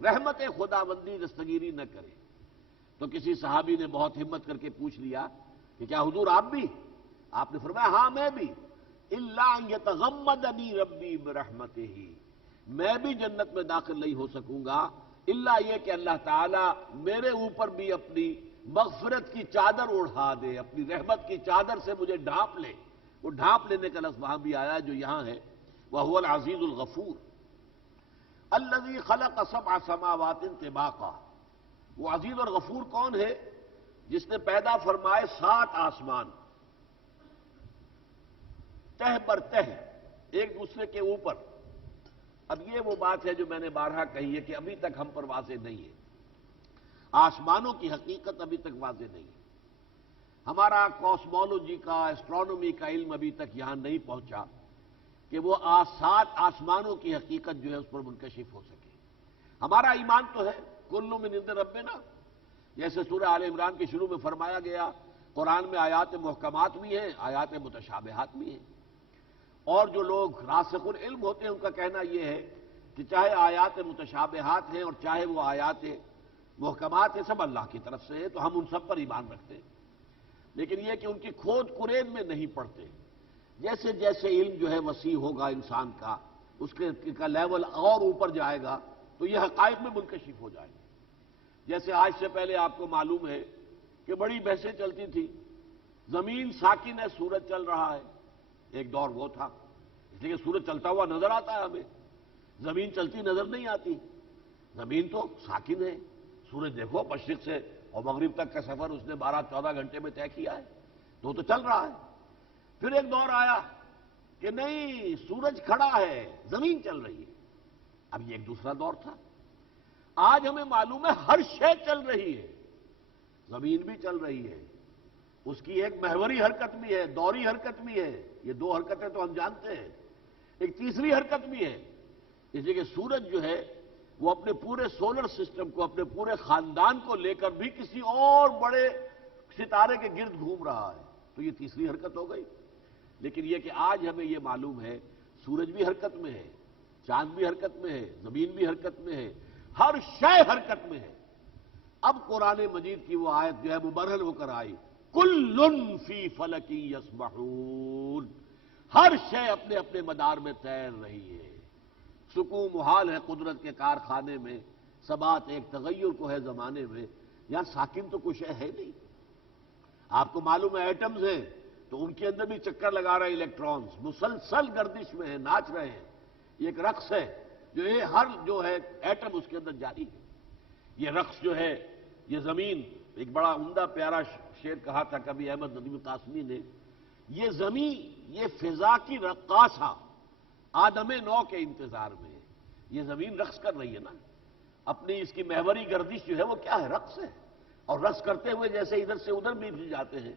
رحمت خداوندی دستگیری نہ کرے۔ تو کسی صحابی نے بہت ہمت کر کے پوچھ لیا کہ کیا حضور آپ بھی؟ آپ نے فرمایا ہاں میں بھی، الا ان یتغمدنی ربی برحمتہ، میں بھی جنت میں داخل نہیں ہو سکوں گا الا یہ کہ اللہ تعالیٰ میرے اوپر بھی اپنی مغفرت کی چادر اڑھا دے، اپنی رحمت کی چادر سے مجھے ڈھانپ لے۔ وہ ڈھانپ لینے کا لفظ وہاں بھی آیا جو یہاں ہے، وَهُوَ الْعَزِيزُ الْغَفُورُ الَّذِي خَلَقَ سَبْعَ سَمَاوَاتٍ طِبَاقًا۔ وہ عزیز اور غفور کون ہے؟ جس نے پیدا فرمائے 7 آسمان تہ بر تہ، ایک دوسرے کے اوپر۔ اب یہ وہ بات ہے جو میں نے بارہا کہی ہے کہ ابھی تک ہم پر واضح نہیں ہے، آسمانوں کی حقیقت ابھی تک واضح نہیں ہے، ہمارا کاسمولوجی کا، ایسٹرونومی کا علم ابھی تک یہاں نہیں پہنچا کہ وہ 7 آسمانوں کی حقیقت جو ہے اس پر منکشف ہو سکے۔ ہمارا ایمان تو ہے کل من عند ربنا، جیسے سورہ آل عمران کے شروع میں فرمایا گیا، قرآن میں آیات محکمات بھی ہیں، آیات متشابہات بھی ہیں، اور جو لوگ راسخ العلم ہوتے ہیں ان کا کہنا یہ ہے کہ چاہے آیات متشابہات ہیں اور چاہے وہ آیات محکمات ہیں، سب اللہ کی طرف سے ہے، تو ہم ان سب پر ایمان رکھتے ہیں، لیکن یہ کہ ان کی کھود کرید میں نہیں پڑتے۔ جیسے جیسے علم جو ہے وسیع ہوگا انسان کا، اس کا لیول اور اوپر جائے گا تو یہ حقائق میں منکشف ہو جائے گا۔ جیسے آج سے پہلے آپ کو معلوم ہے کہ بڑی بحثیں چلتی تھی، زمین ساکن ہے، سورج چل رہا ہے، ایک دور وہ تھا، اس لیے کہ سورج چلتا ہوا نظر آتا ہے ہمیں، زمین چلتی نظر نہیں آتی، زمین تو ساکن ہے، سورج دیکھو مشرق سے اور مغرب تک کا سفر اس نے 12-14 گھنٹے میں طے کیا ہے، تو چل رہا ہے۔ پھر ایک دور آیا کہ نہیں، سورج کھڑا ہے، زمین چل رہی ہے، اب یہ ایک دوسرا دور تھا۔ آج ہمیں معلوم ہے ہر شے چل رہی ہے، زمین بھی چل رہی ہے، اس کی ایک محوری حرکت بھی ہے، دوری حرکت بھی ہے، یہ 2 حرکتیں تو ہم جانتے ہیں، ایک تیسری حرکت بھی ہے، اس لیے کہ سورج جو ہے وہ اپنے پورے سولر سسٹم کو، اپنے پورے خاندان کو لے کر بھی کسی اور بڑے ستارے کے گرد گھوم رہا ہے، تو یہ تیسری حرکت ہو گئی۔ لیکن یہ کہ آج ہمیں یہ معلوم ہے سورج بھی حرکت میں ہے، چاند بھی حرکت میں ہے، زمین بھی حرکت میں ہے، ہر شے حرکت میں ہے۔ اب قرآن مجید کی وہ آیت جو ہے مبرہن ہو کر آئی، کل فی فلک یسبحون، ہر شے اپنے اپنے مدار میں تیر رہی ہے، سکون محال ہے قدرت کے کارخانے میں، ثبات ایک تغیر کو ہے زمانے میں، یہاں ساکن تو کچھ ہے نہیں۔ آپ کو معلوم ہے ایٹمز ہیں تو ان کے اندر بھی چکر لگا رہے ہیں، الیکٹرانز مسلسل گردش میں ہیں، ناچ رہے ہیں، یہ ایک رقص ہے جو یہ ہر جو ہے ایٹم اس کے اندر جاری ہے۔ یہ رقص جو ہے، یہ زمین، ایک بڑا عمدہ پیارا شعر کہا تھا کبھی احمد ندیم قاسمی نے، یہ زمین، یہ فضا کی رقاصہ آدم نو کے انتظار میں ہے۔ یہ زمین رقص کر رہی ہے نا، اپنی اس کی محوری گردش جو ہے وہ کیا ہے؟ رقص ہے، اور رقص کرتے ہوئے جیسے ادھر سے ادھر بھی جاتے ہیں،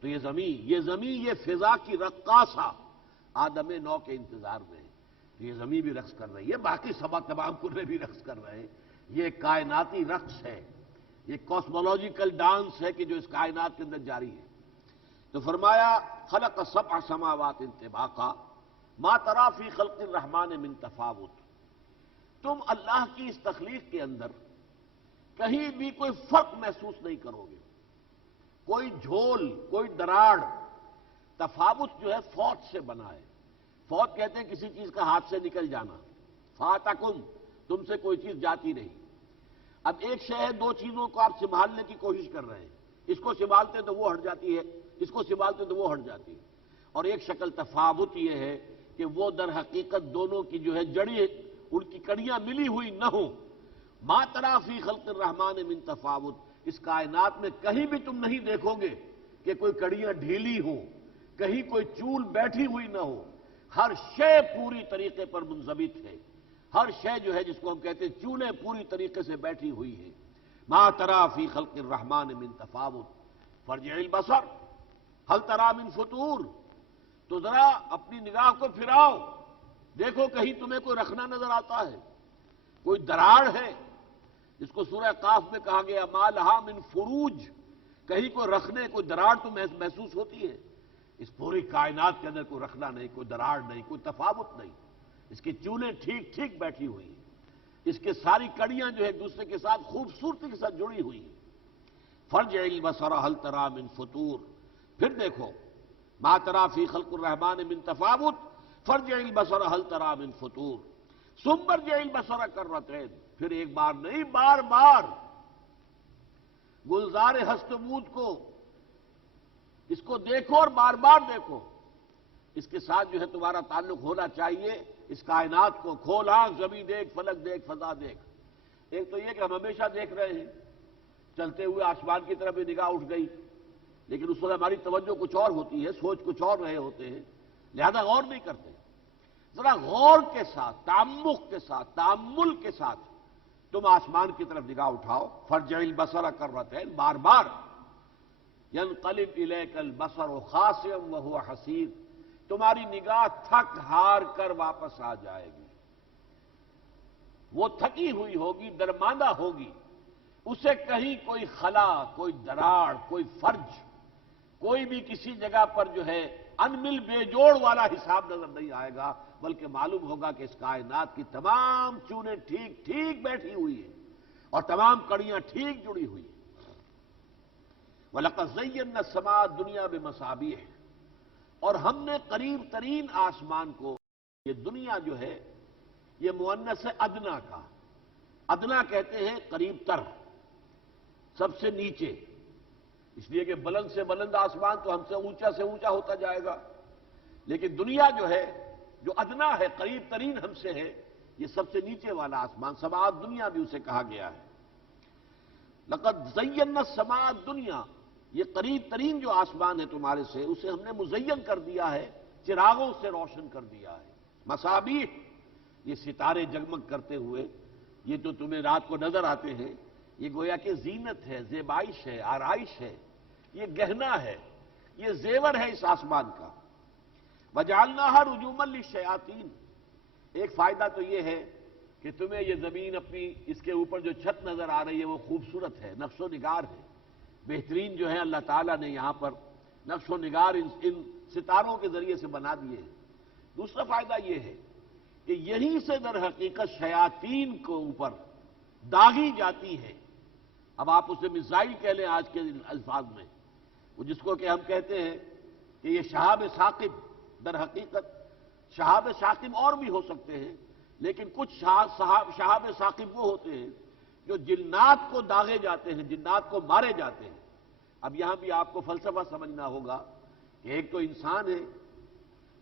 تو یہ زمین یہ فضا کی رقاصہ آدم نو کے انتظار میں ہے، تو یہ زمین بھی رقص کر رہی ہے، باقی تمام کرے بھی رقص کر رہے ہیں۔ یہ کائناتی رقص ہے، یہ کاسمولوجیکل ڈانس ہے کہ جو اس کائنات کے اندر جاری ہے۔ تو فرمایا خلق 7 سماوات طباقا ما تری فی خلق الرحمن من تفاوت، تم اللہ کی اس تخلیق کے اندر کہیں بھی کوئی فرق محسوس نہیں کرو گے، کوئی جھول، کوئی دراڑ۔ تفاوت جو ہے فوت سے بنا ہے، فوت کہتے ہیں کسی چیز کا ہاتھ سے نکل جانا، فاتکم، تم سے کوئی چیز جاتی نہیں۔ اب ایک شے ہے، دو چیزوں کو آپ سنبھالنے کی کوشش کر رہے ہیں، اس کو سنبھالتے تو وہ ہٹ جاتی ہے، اس کو سنبھالتے تو وہ ہٹ جاتی ہے۔ اور ایک شکل تفاوت یہ ہے کہ وہ در حقیقت دونوں کی جو ہے جڑی، ان کی کڑیاں ملی ہوئی نہ ہوں۔ ما تری فی خلق الرحمن من تفاوت، اس کائنات میں کہیں بھی تم نہیں دیکھو گے کہ کوئی کڑیاں ڈھیلی ہوں، کہیں کوئی چول بیٹھی ہوئی نہ ہو، ہر شے پوری طریقے پر منضبط ہے، ہر شے جو ہے جس کو ہم کہتے ہیں چولیں پوری طریقے سے بیٹھی ہوئی ہے۔ ما تری فی خلق الرحمن من تفاوت فارجع البصر هل تری من فطور، تو ذرا اپنی نگاہ کو پھراؤ، دیکھو کہیں تمہیں کوئی رکھنا نظر آتا ہے، کوئی دراڑ ہے، جس کو سورہ قاف میں کہا گیا ما لہا من فروج، کہیں کوئی رکھنے، کوئی دراڑ تو محسوس ہوتی ہے؟ اس پوری کائنات کے اندر کوئی رکھنا نہیں، کوئی دراڑ نہیں، کوئی تفاوت نہیں، اس کی چولیں ٹھیک ٹھیک بیٹھی ہوئی ہیں، اس کے ساری کڑیاں جو ہے ایک دوسرے کے ساتھ خوبصورتی کے ساتھ جڑی ہوئی ہیں۔ فرجع البصر هل تری من فطور، پھر دیکھو ما تری فی خلق الرحمن من تفاوت فرجع البصر هل تری من فطور ثم ارجع البصر کرتین، پھر ایک بار نہیں بار بار گلزار ہست بود کو، اس کو دیکھو اور بار بار دیکھو، اس کے ساتھ جو ہے تمہارا تعلق ہونا چاہیے۔ اس کائنات کو کھول آنکھ، زمین دیکھ، فلک دیکھ، فضا دیکھ۔ ایک تو یہ کہ ہم ہمیشہ دیکھ رہے ہیں، چلتے ہوئے آسمان کی طرف بھی نگاہ اٹھ گئی، لیکن اس وقت ہماری توجہ کچھ اور ہوتی ہے، سوچ کچھ اور رہے ہوتے ہیں، لہذا غور نہیں کرتے۔ ذرا غور کے ساتھ، تعمق کے ساتھ، تأمل کے ساتھ تم آسمان کی طرف نگاہ اٹھاؤ۔ فرجع البصر کرتین، بار بار ینقلب الیک البصر خاسئا وهو حسیر، تمہاری نگاہ تھک ہار کر واپس آ جائے گی، وہ تھکی ہوئی ہوگی، درماندہ ہوگی، اسے کہیں کوئی خلا، کوئی دراڑ، کوئی فرج، کوئی بھی کسی جگہ پر جو ہے انمل بے جوڑ والا حساب نظر نہیں آئے گا، بلکہ معلوم ہوگا کہ اس کائنات کی تمام چونیں ٹھیک ٹھیک بیٹھی ہوئی ہیں اور تمام کڑیاں ٹھیک جڑی ہوئی ہیں۔ وَلَقَدْ زَيَّنَّا السَّمَاءَ الدُّنْيَا بِمَصَابِيحَ، اور ہم نے قریب ترین آسمان کو، یہ دنیا جو ہے یہ مؤنث ہے ادنا کا، ادنا کہتے ہیں قریب تر، سب سے نیچے، اس لیے کہ بلند سے بلند آسمان تو ہم سے اونچا ہوتا جائے گا، لیکن دنیا جو ہے، جو ادنا ہے، قریب ترین ہم سے ہے، یہ سب سے نیچے والا آسمان، سماء دنیا بھی اسے کہا گیا ہے۔ لقد زینا السماء الدنیا، یہ قریب ترین جو آسمان ہے تمہارے سے، اسے ہم نے مزین کر دیا ہے، چراغوں سے روشن کر دیا ہے۔ مصابیح، یہ ستارے جگمگ کرتے ہوئے، یہ تو تمہیں رات کو نظر آتے ہیں، یہ گویا کہ زینت ہے، زیبائش ہے، آرائش ہے، یہ گہنا ہے، یہ زیور ہے اس آسمان کا۔ وجعلناها رجوما للشیاطین، ایک فائدہ تو یہ ہے کہ تمہیں یہ زمین اپنی، اس کے اوپر جو چھت نظر آ رہی ہے وہ خوبصورت ہے، نقش و نگار ہے، بہترین جو ہے اللہ تعالیٰ نے یہاں پر نقش و نگار ان ستاروں کے ذریعے سے بنا دیے ہیں۔ دوسرا فائدہ یہ ہے کہ یہیں سے در حقیقت شیاطین کو اوپر داغی جاتی ہے، اب آپ اسے میزائل کہہ لیں آج کے الفاظ میں، وہ جس کو کہ ہم کہتے ہیں کہ یہ شہاب ثاقب، در حقیقت شہاب ثاقب اور بھی ہو سکتے ہیں، لیکن کچھ شہاب ثاقب وہ ہوتے ہیں جو جنات کو داغے جاتے ہیں، جنات کو مارے جاتے ہیں۔ اب یہاں بھی آپ کو فلسفہ سمجھنا ہوگا کہ ایک تو انسان ہے،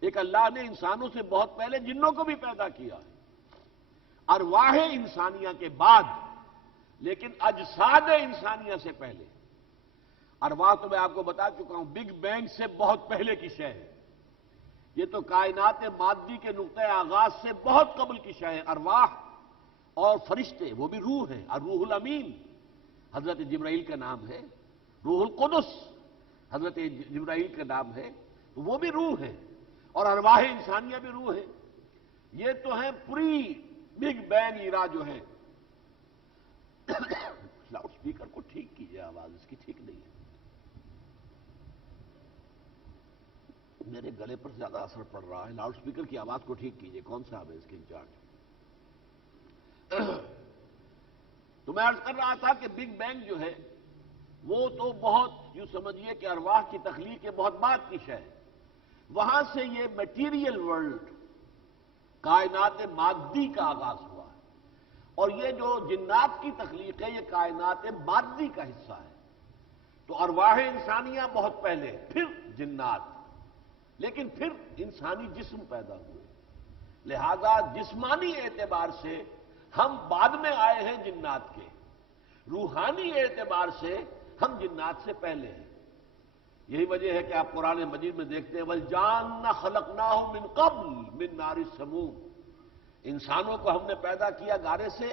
ایک اللہ نے انسانوں سے بہت پہلے جنوں کو بھی پیدا کیا ہے، ارواح انسانیہ کے بعد، لیکن اجساد انسانیہ سے پہلے۔ ارواح تو میں آپ کو بتا چکا ہوں بگ بینگ سے بہت پہلے کی شے ہے، یہ تو کائنات مادی کے نقطۂ آغاز سے بہت قبل کی شے ہے۔ ارواح اور فرشتے وہ بھی روح ہیں، الروح الامین حضرت جبرائیل کا نام ہے، روح القدس حضرت جبرائیل کا نام ہے، تو وہ بھی روح ہے، اور ارواح انسانیہ بھی روح ہے۔ یہ تو ہے پری بگ بینگ ایرا جو ہے۔ لاؤڈ سپیکر کو ٹھیک کیجئے، آواز اس کی ٹھیک نہیں ہے، میرے گلے پر زیادہ اثر پڑ رہا ہے، لاؤڈ سپیکر کی آواز کو ٹھیک کیجئے، کون صاحب ہے اس کے انچارج؟ تو میں عرض کر رہا تھا کہ بگ بینگ جو ہے وہ تو بہت یوں سمجھیے کہ ارواح کی تخلیق کے بہت بعد کی شے ہے، وہاں سے یہ میٹیریل ورلڈ کائنات مادی کا آغاز ہوا ہے، اور یہ جو جنات کی تخلیق ہے یہ کائنات مادی کا حصہ ہے۔ تو ارواح انسانیہ بہت پہلے، پھر جنات، لیکن پھر انسانی جسم پیدا ہوئے، لہذا جسمانی اعتبار سے ہم بعد میں آئے ہیں جنات کے، روحانی اعتبار سے ہم جنات سے پہلے ہیں۔ یہی وجہ ہے کہ آپ قرآن مجید میں دیکھتے ہیں وَالْجَانَّ خَلَقْنَاهُ مِنْ قَبْلُ مِنْ نَارِ السَّمُومِ، انسانوں کو ہم نے پیدا کیا گارے سے،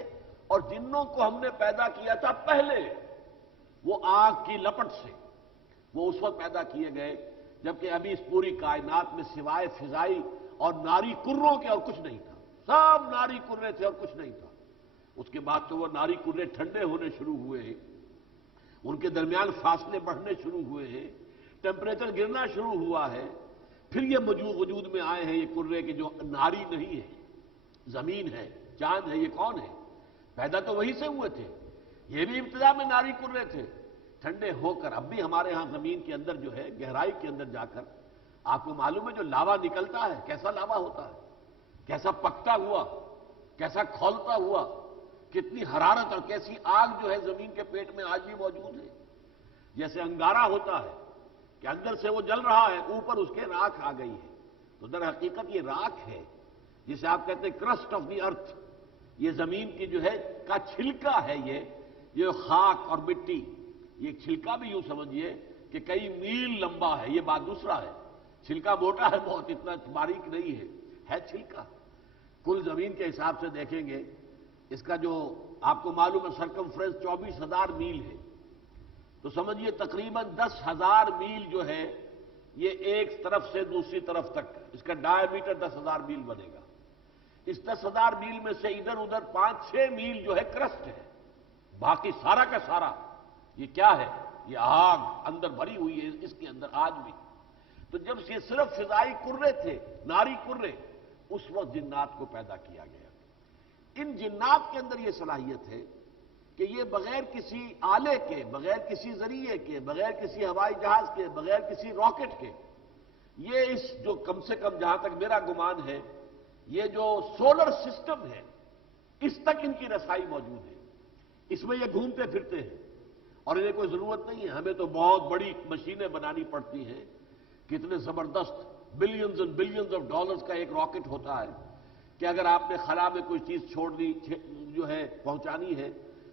اور جنوں کو ہم نے پیدا کیا تھا پہلے وہ آگ کی لپٹ سے۔ وہ اس وقت پیدا کیے گئے جبکہ ابھی اس پوری کائنات میں سوائے فضائی اور ناری کروں کے اور کچھ نہیں تھا، سب ناری کرے تھے اور کچھ نہیں تھا۔ اس کے بعد تو وہ ناری کرے ٹھنڈے ہونے شروع ہوئے ہیں، ان کے درمیان فاصلے بڑھنے شروع ہوئے ہیں، ٹیمپریچر گرنا شروع ہوا ہے، پھر یہ وجود میں آئے ہیں یہ کرے کہ جو ناری نہیں ہے، زمین ہے، چاند ہے، یہ کون ہے؟ پیدا تو وہی سے ہوئے تھے، یہ بھی ابتدا میں ناری کرے تھے، ٹھنڈے ہو کر اب بھی ہمارے ہاں زمین کے اندر جو ہے گہرائی کے اندر جا کر آپ کو معلوم ہے جو لاوا نکلتا ہے کیسا لاوا ہوتا ہے، کیسا پکتا ہوا، کیسا کھولتا ہوا، کتنی حرارت اور کیسی آگ جو ہے زمین کے پیٹ میں آج بھی موجود ہے۔ جیسے انگارہ ہوتا ہے کہ اندر سے وہ جل رہا ہے، اوپر اس کے راکھ آ گئی ہے، تو در حقیقت یہ راکھ ہے جسے آپ کہتے ہیں کرسٹ آف دی ارتھ، یہ زمین کی جو ہے کا چھلکا ہے، یہ خاک اور مٹی، یہ چھلکا بھی یوں سمجھیے کہ کئی میل لمبا ہے، یہ بات دوسرا ہے، چھلکا موٹا ہے بہت، اتنا باریک نہیں ہے چھلکا۔ کل زمین کے حساب سے دیکھیں گے اس کا جو آپ کو معلوم ہے سرکمفرنس 24,000 میل ہے، تو سمجھیے تقریباً 10,000 میل جو ہے یہ ایک طرف سے دوسری طرف تک، اس کا ڈائیمیٹر 10,000 میل بنے گا۔ اس 10,000 میل میں سے ادھر ادھر 5-6 میل جو ہے کرسٹ ہے، باقی سارا کا سارا یہ کیا ہے؟ یہ آگ اندر بھری ہوئی ہے اس کے اندر آج بھی۔ تو جب یہ صرف فضائی کرے تھے، ناری کرے، اس وقت جنات کو پیدا کیا گیا۔ ان جنات کے اندر یہ صلاحیت ہے کہ یہ بغیر کسی آلے کے، بغیر کسی ذریعے کے، بغیر کسی ہوائی جہاز کے، بغیر کسی راکٹ کے، یہ اس جو کم سے کم جہاں تک میرا گمان ہے یہ جو سولر سسٹم ہے اس تک ان کی رسائی موجود ہے، اس میں یہ گھومتے پھرتے ہیں، اور انہیں کوئی ضرورت نہیں ہے، ہمیں تو بہت بڑی مشینیں بنانی پڑتی ہیں، کتنے زبردست billions and billions of dollars کا ایک راکٹ ہوتا ہے کہ اگر آپ نے خلا میں کوئی چیز چھوڑنی جو ہے پہنچانی ہے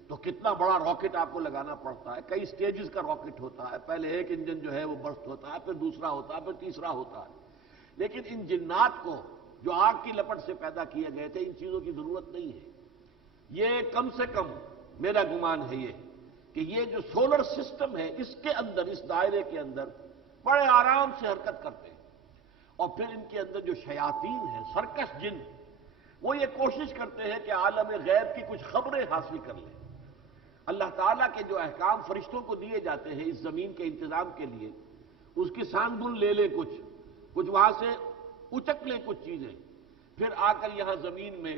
تو کتنا بڑا راکٹ آپ کو لگانا پڑتا ہے، کئی سٹیجز کا راکٹ ہوتا ہے، پہلے ایک انجن جو ہے وہ برسٹ ہوتا ہے، پھر دوسرا ہوتا ہے، پھر تیسرا ہوتا ہے۔ لیکن ان جنات کو جو آگ کی لپٹ سے پیدا کیے گئے تھے ان چیزوں کی ضرورت نہیں ہے، یہ کم سے کم میرا گمان ہے یہ کہ یہ جو سولر سسٹم ہے اس کے اندر، اس دائرے کے اندر بڑے آرام سے حرکت کرتے ہیں، اور پھر ان کے اندر جو شیاطین ہیں، سرکش جن، وہ یہ کوشش کرتے ہیں کہ عالم غیب کی کچھ خبریں حاصل کر لیں۔ اللہ تعالیٰ کے جو احکام فرشتوں کو دیے جاتے ہیں اس زمین کے انتظام کے لیے، اس کی سان بن لے لیں، کچھ وہاں سے اچک لیں کچھ چیزیں، پھر آ کر یہاں زمین میں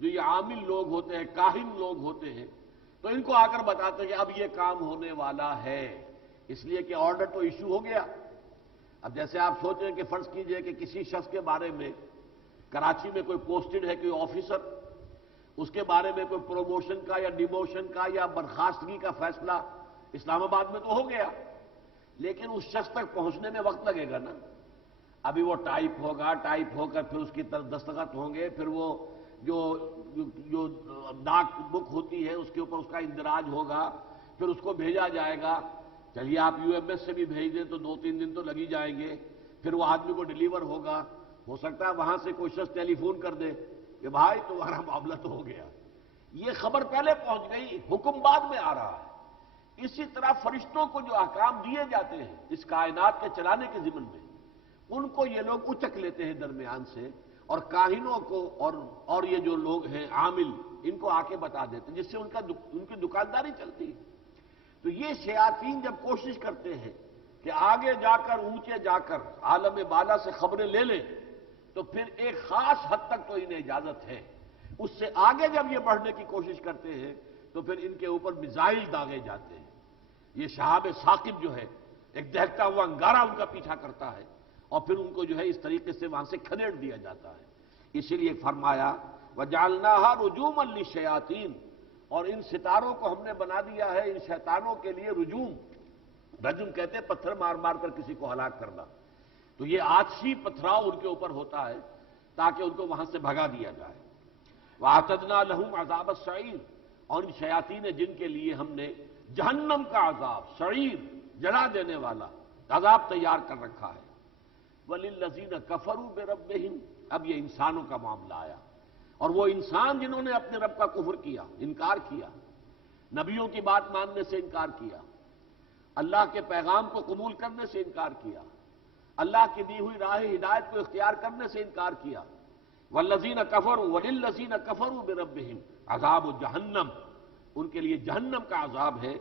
جو یہ عامل لوگ ہوتے ہیں، کاہن لوگ ہوتے ہیں، تو ان کو آ کر بتاتے ہیں کہ اب یہ کام ہونے والا ہے، اس لیے کہ آرڈر تو ایشو ہو گیا۔ اب جیسے آپ سوچیں کہ فرض کیجئے کہ کسی شخص کے بارے میں کراچی میں کوئی پوسٹڈ ہے کوئی آفیسر، اس کے بارے میں کوئی پروموشن کا یا ڈیموشن کا یا برخاستگی کا فیصلہ اسلام آباد میں تو ہو گیا، لیکن اس شخص تک پہنچنے میں وقت لگے گا نا۔ ابھی وہ ٹائپ ہوگا، ٹائپ ہو کر پھر اس کی طرف دستخط ہوں گے، پھر وہ جو ڈاک بک ہوتی ہے اس کے اوپر اس کا اندراج ہوگا، پھر اس کو بھیجا جائے گا۔ چلیے آپ یو ایم ایس سے بھی بھیج دیں تو 2-3 دن تو لگ ہی جائیں گے، پھر وہ آدمی کو ڈیلیور ہوگا، ہو سکتا ہے وہاں سے کوئی شخص ٹیلی فون کر دے کہ بھائی تمہارا معاملہ تو ہو گیا، یہ خبر پہلے پہنچ گئی، حکم بعد میں آ رہا ہے۔ اسی طرح فرشتوں کو جو احکام دیے جاتے ہیں اس کائنات کے چلانے کے ضمن میں، ان کو یہ لوگ اچک لیتے ہیں درمیان سے، اور کاہنوں کو اور یہ جو لوگ ہیں عامل، ان کو آ کے بتا دیتے ہیں، جس سے ان کی دکانداری چلتی ہے۔ تو یہ شیاطین جب کوشش کرتے ہیں کہ آگے جا کر، اونچے جا کر عالم بالا سے خبریں لے لیں، تو پھر ایک خاص حد تک تو انہیں اجازت ہے، اس سے آگے جب یہ بڑھنے کی کوشش کرتے ہیں تو پھر ان کے اوپر میزائل داغے جاتے ہیں۔ یہ شہاب ثاقب جو ہے، ایک دہتا ہوا انگارہ ان کا پیچھا کرتا ہے، اور پھر ان کو جو ہے اس طریقے سے وہاں سے کھدیڑ دیا جاتا ہے۔ اسی لیے فرمایا وَجَعَلْنَاهَا رُجُومًا لِلشَّيَاطِينِ، اور ان ستاروں کو ہم نے بنا دیا ہے ان شیطانوں کے لیے رجوم. رجم کہتے ہیں پتھر مار مار کر کسی کو ہلاک کرنا. تو یہ آتشی پتھراؤ ان کے اوپر ہوتا ہے تاکہ ان کو وہاں سے بھگا دیا جائے. وَأَعْتَدْنَا لَهُمْ عَذَابَ السَّعِيرِ، اور ان شیاطین جن کے لیے ہم نے جہنم کا عذاب، سعیر جلا دینے والا عذاب تیار کر رکھا ہے. وَلِلَّذِينَ كَفَرُوا بِرَبِّهِمْ، اب یہ انسانوں کا معاملہ آیا، اور وہ انسان جنہوں نے اپنے رب کا کفر کیا، انکار کیا، نبیوں کی بات ماننے سے انکار کیا، اللہ کے پیغام کو قبول کرنے سے انکار کیا، اللہ کی دی ہوئی راہ ہدایت کو اختیار کرنے سے انکار کیا. والذین کفروا وللذین کفروا بربہم عذاب جہنم، ان کے لیے جہنم کا عذاب ہے.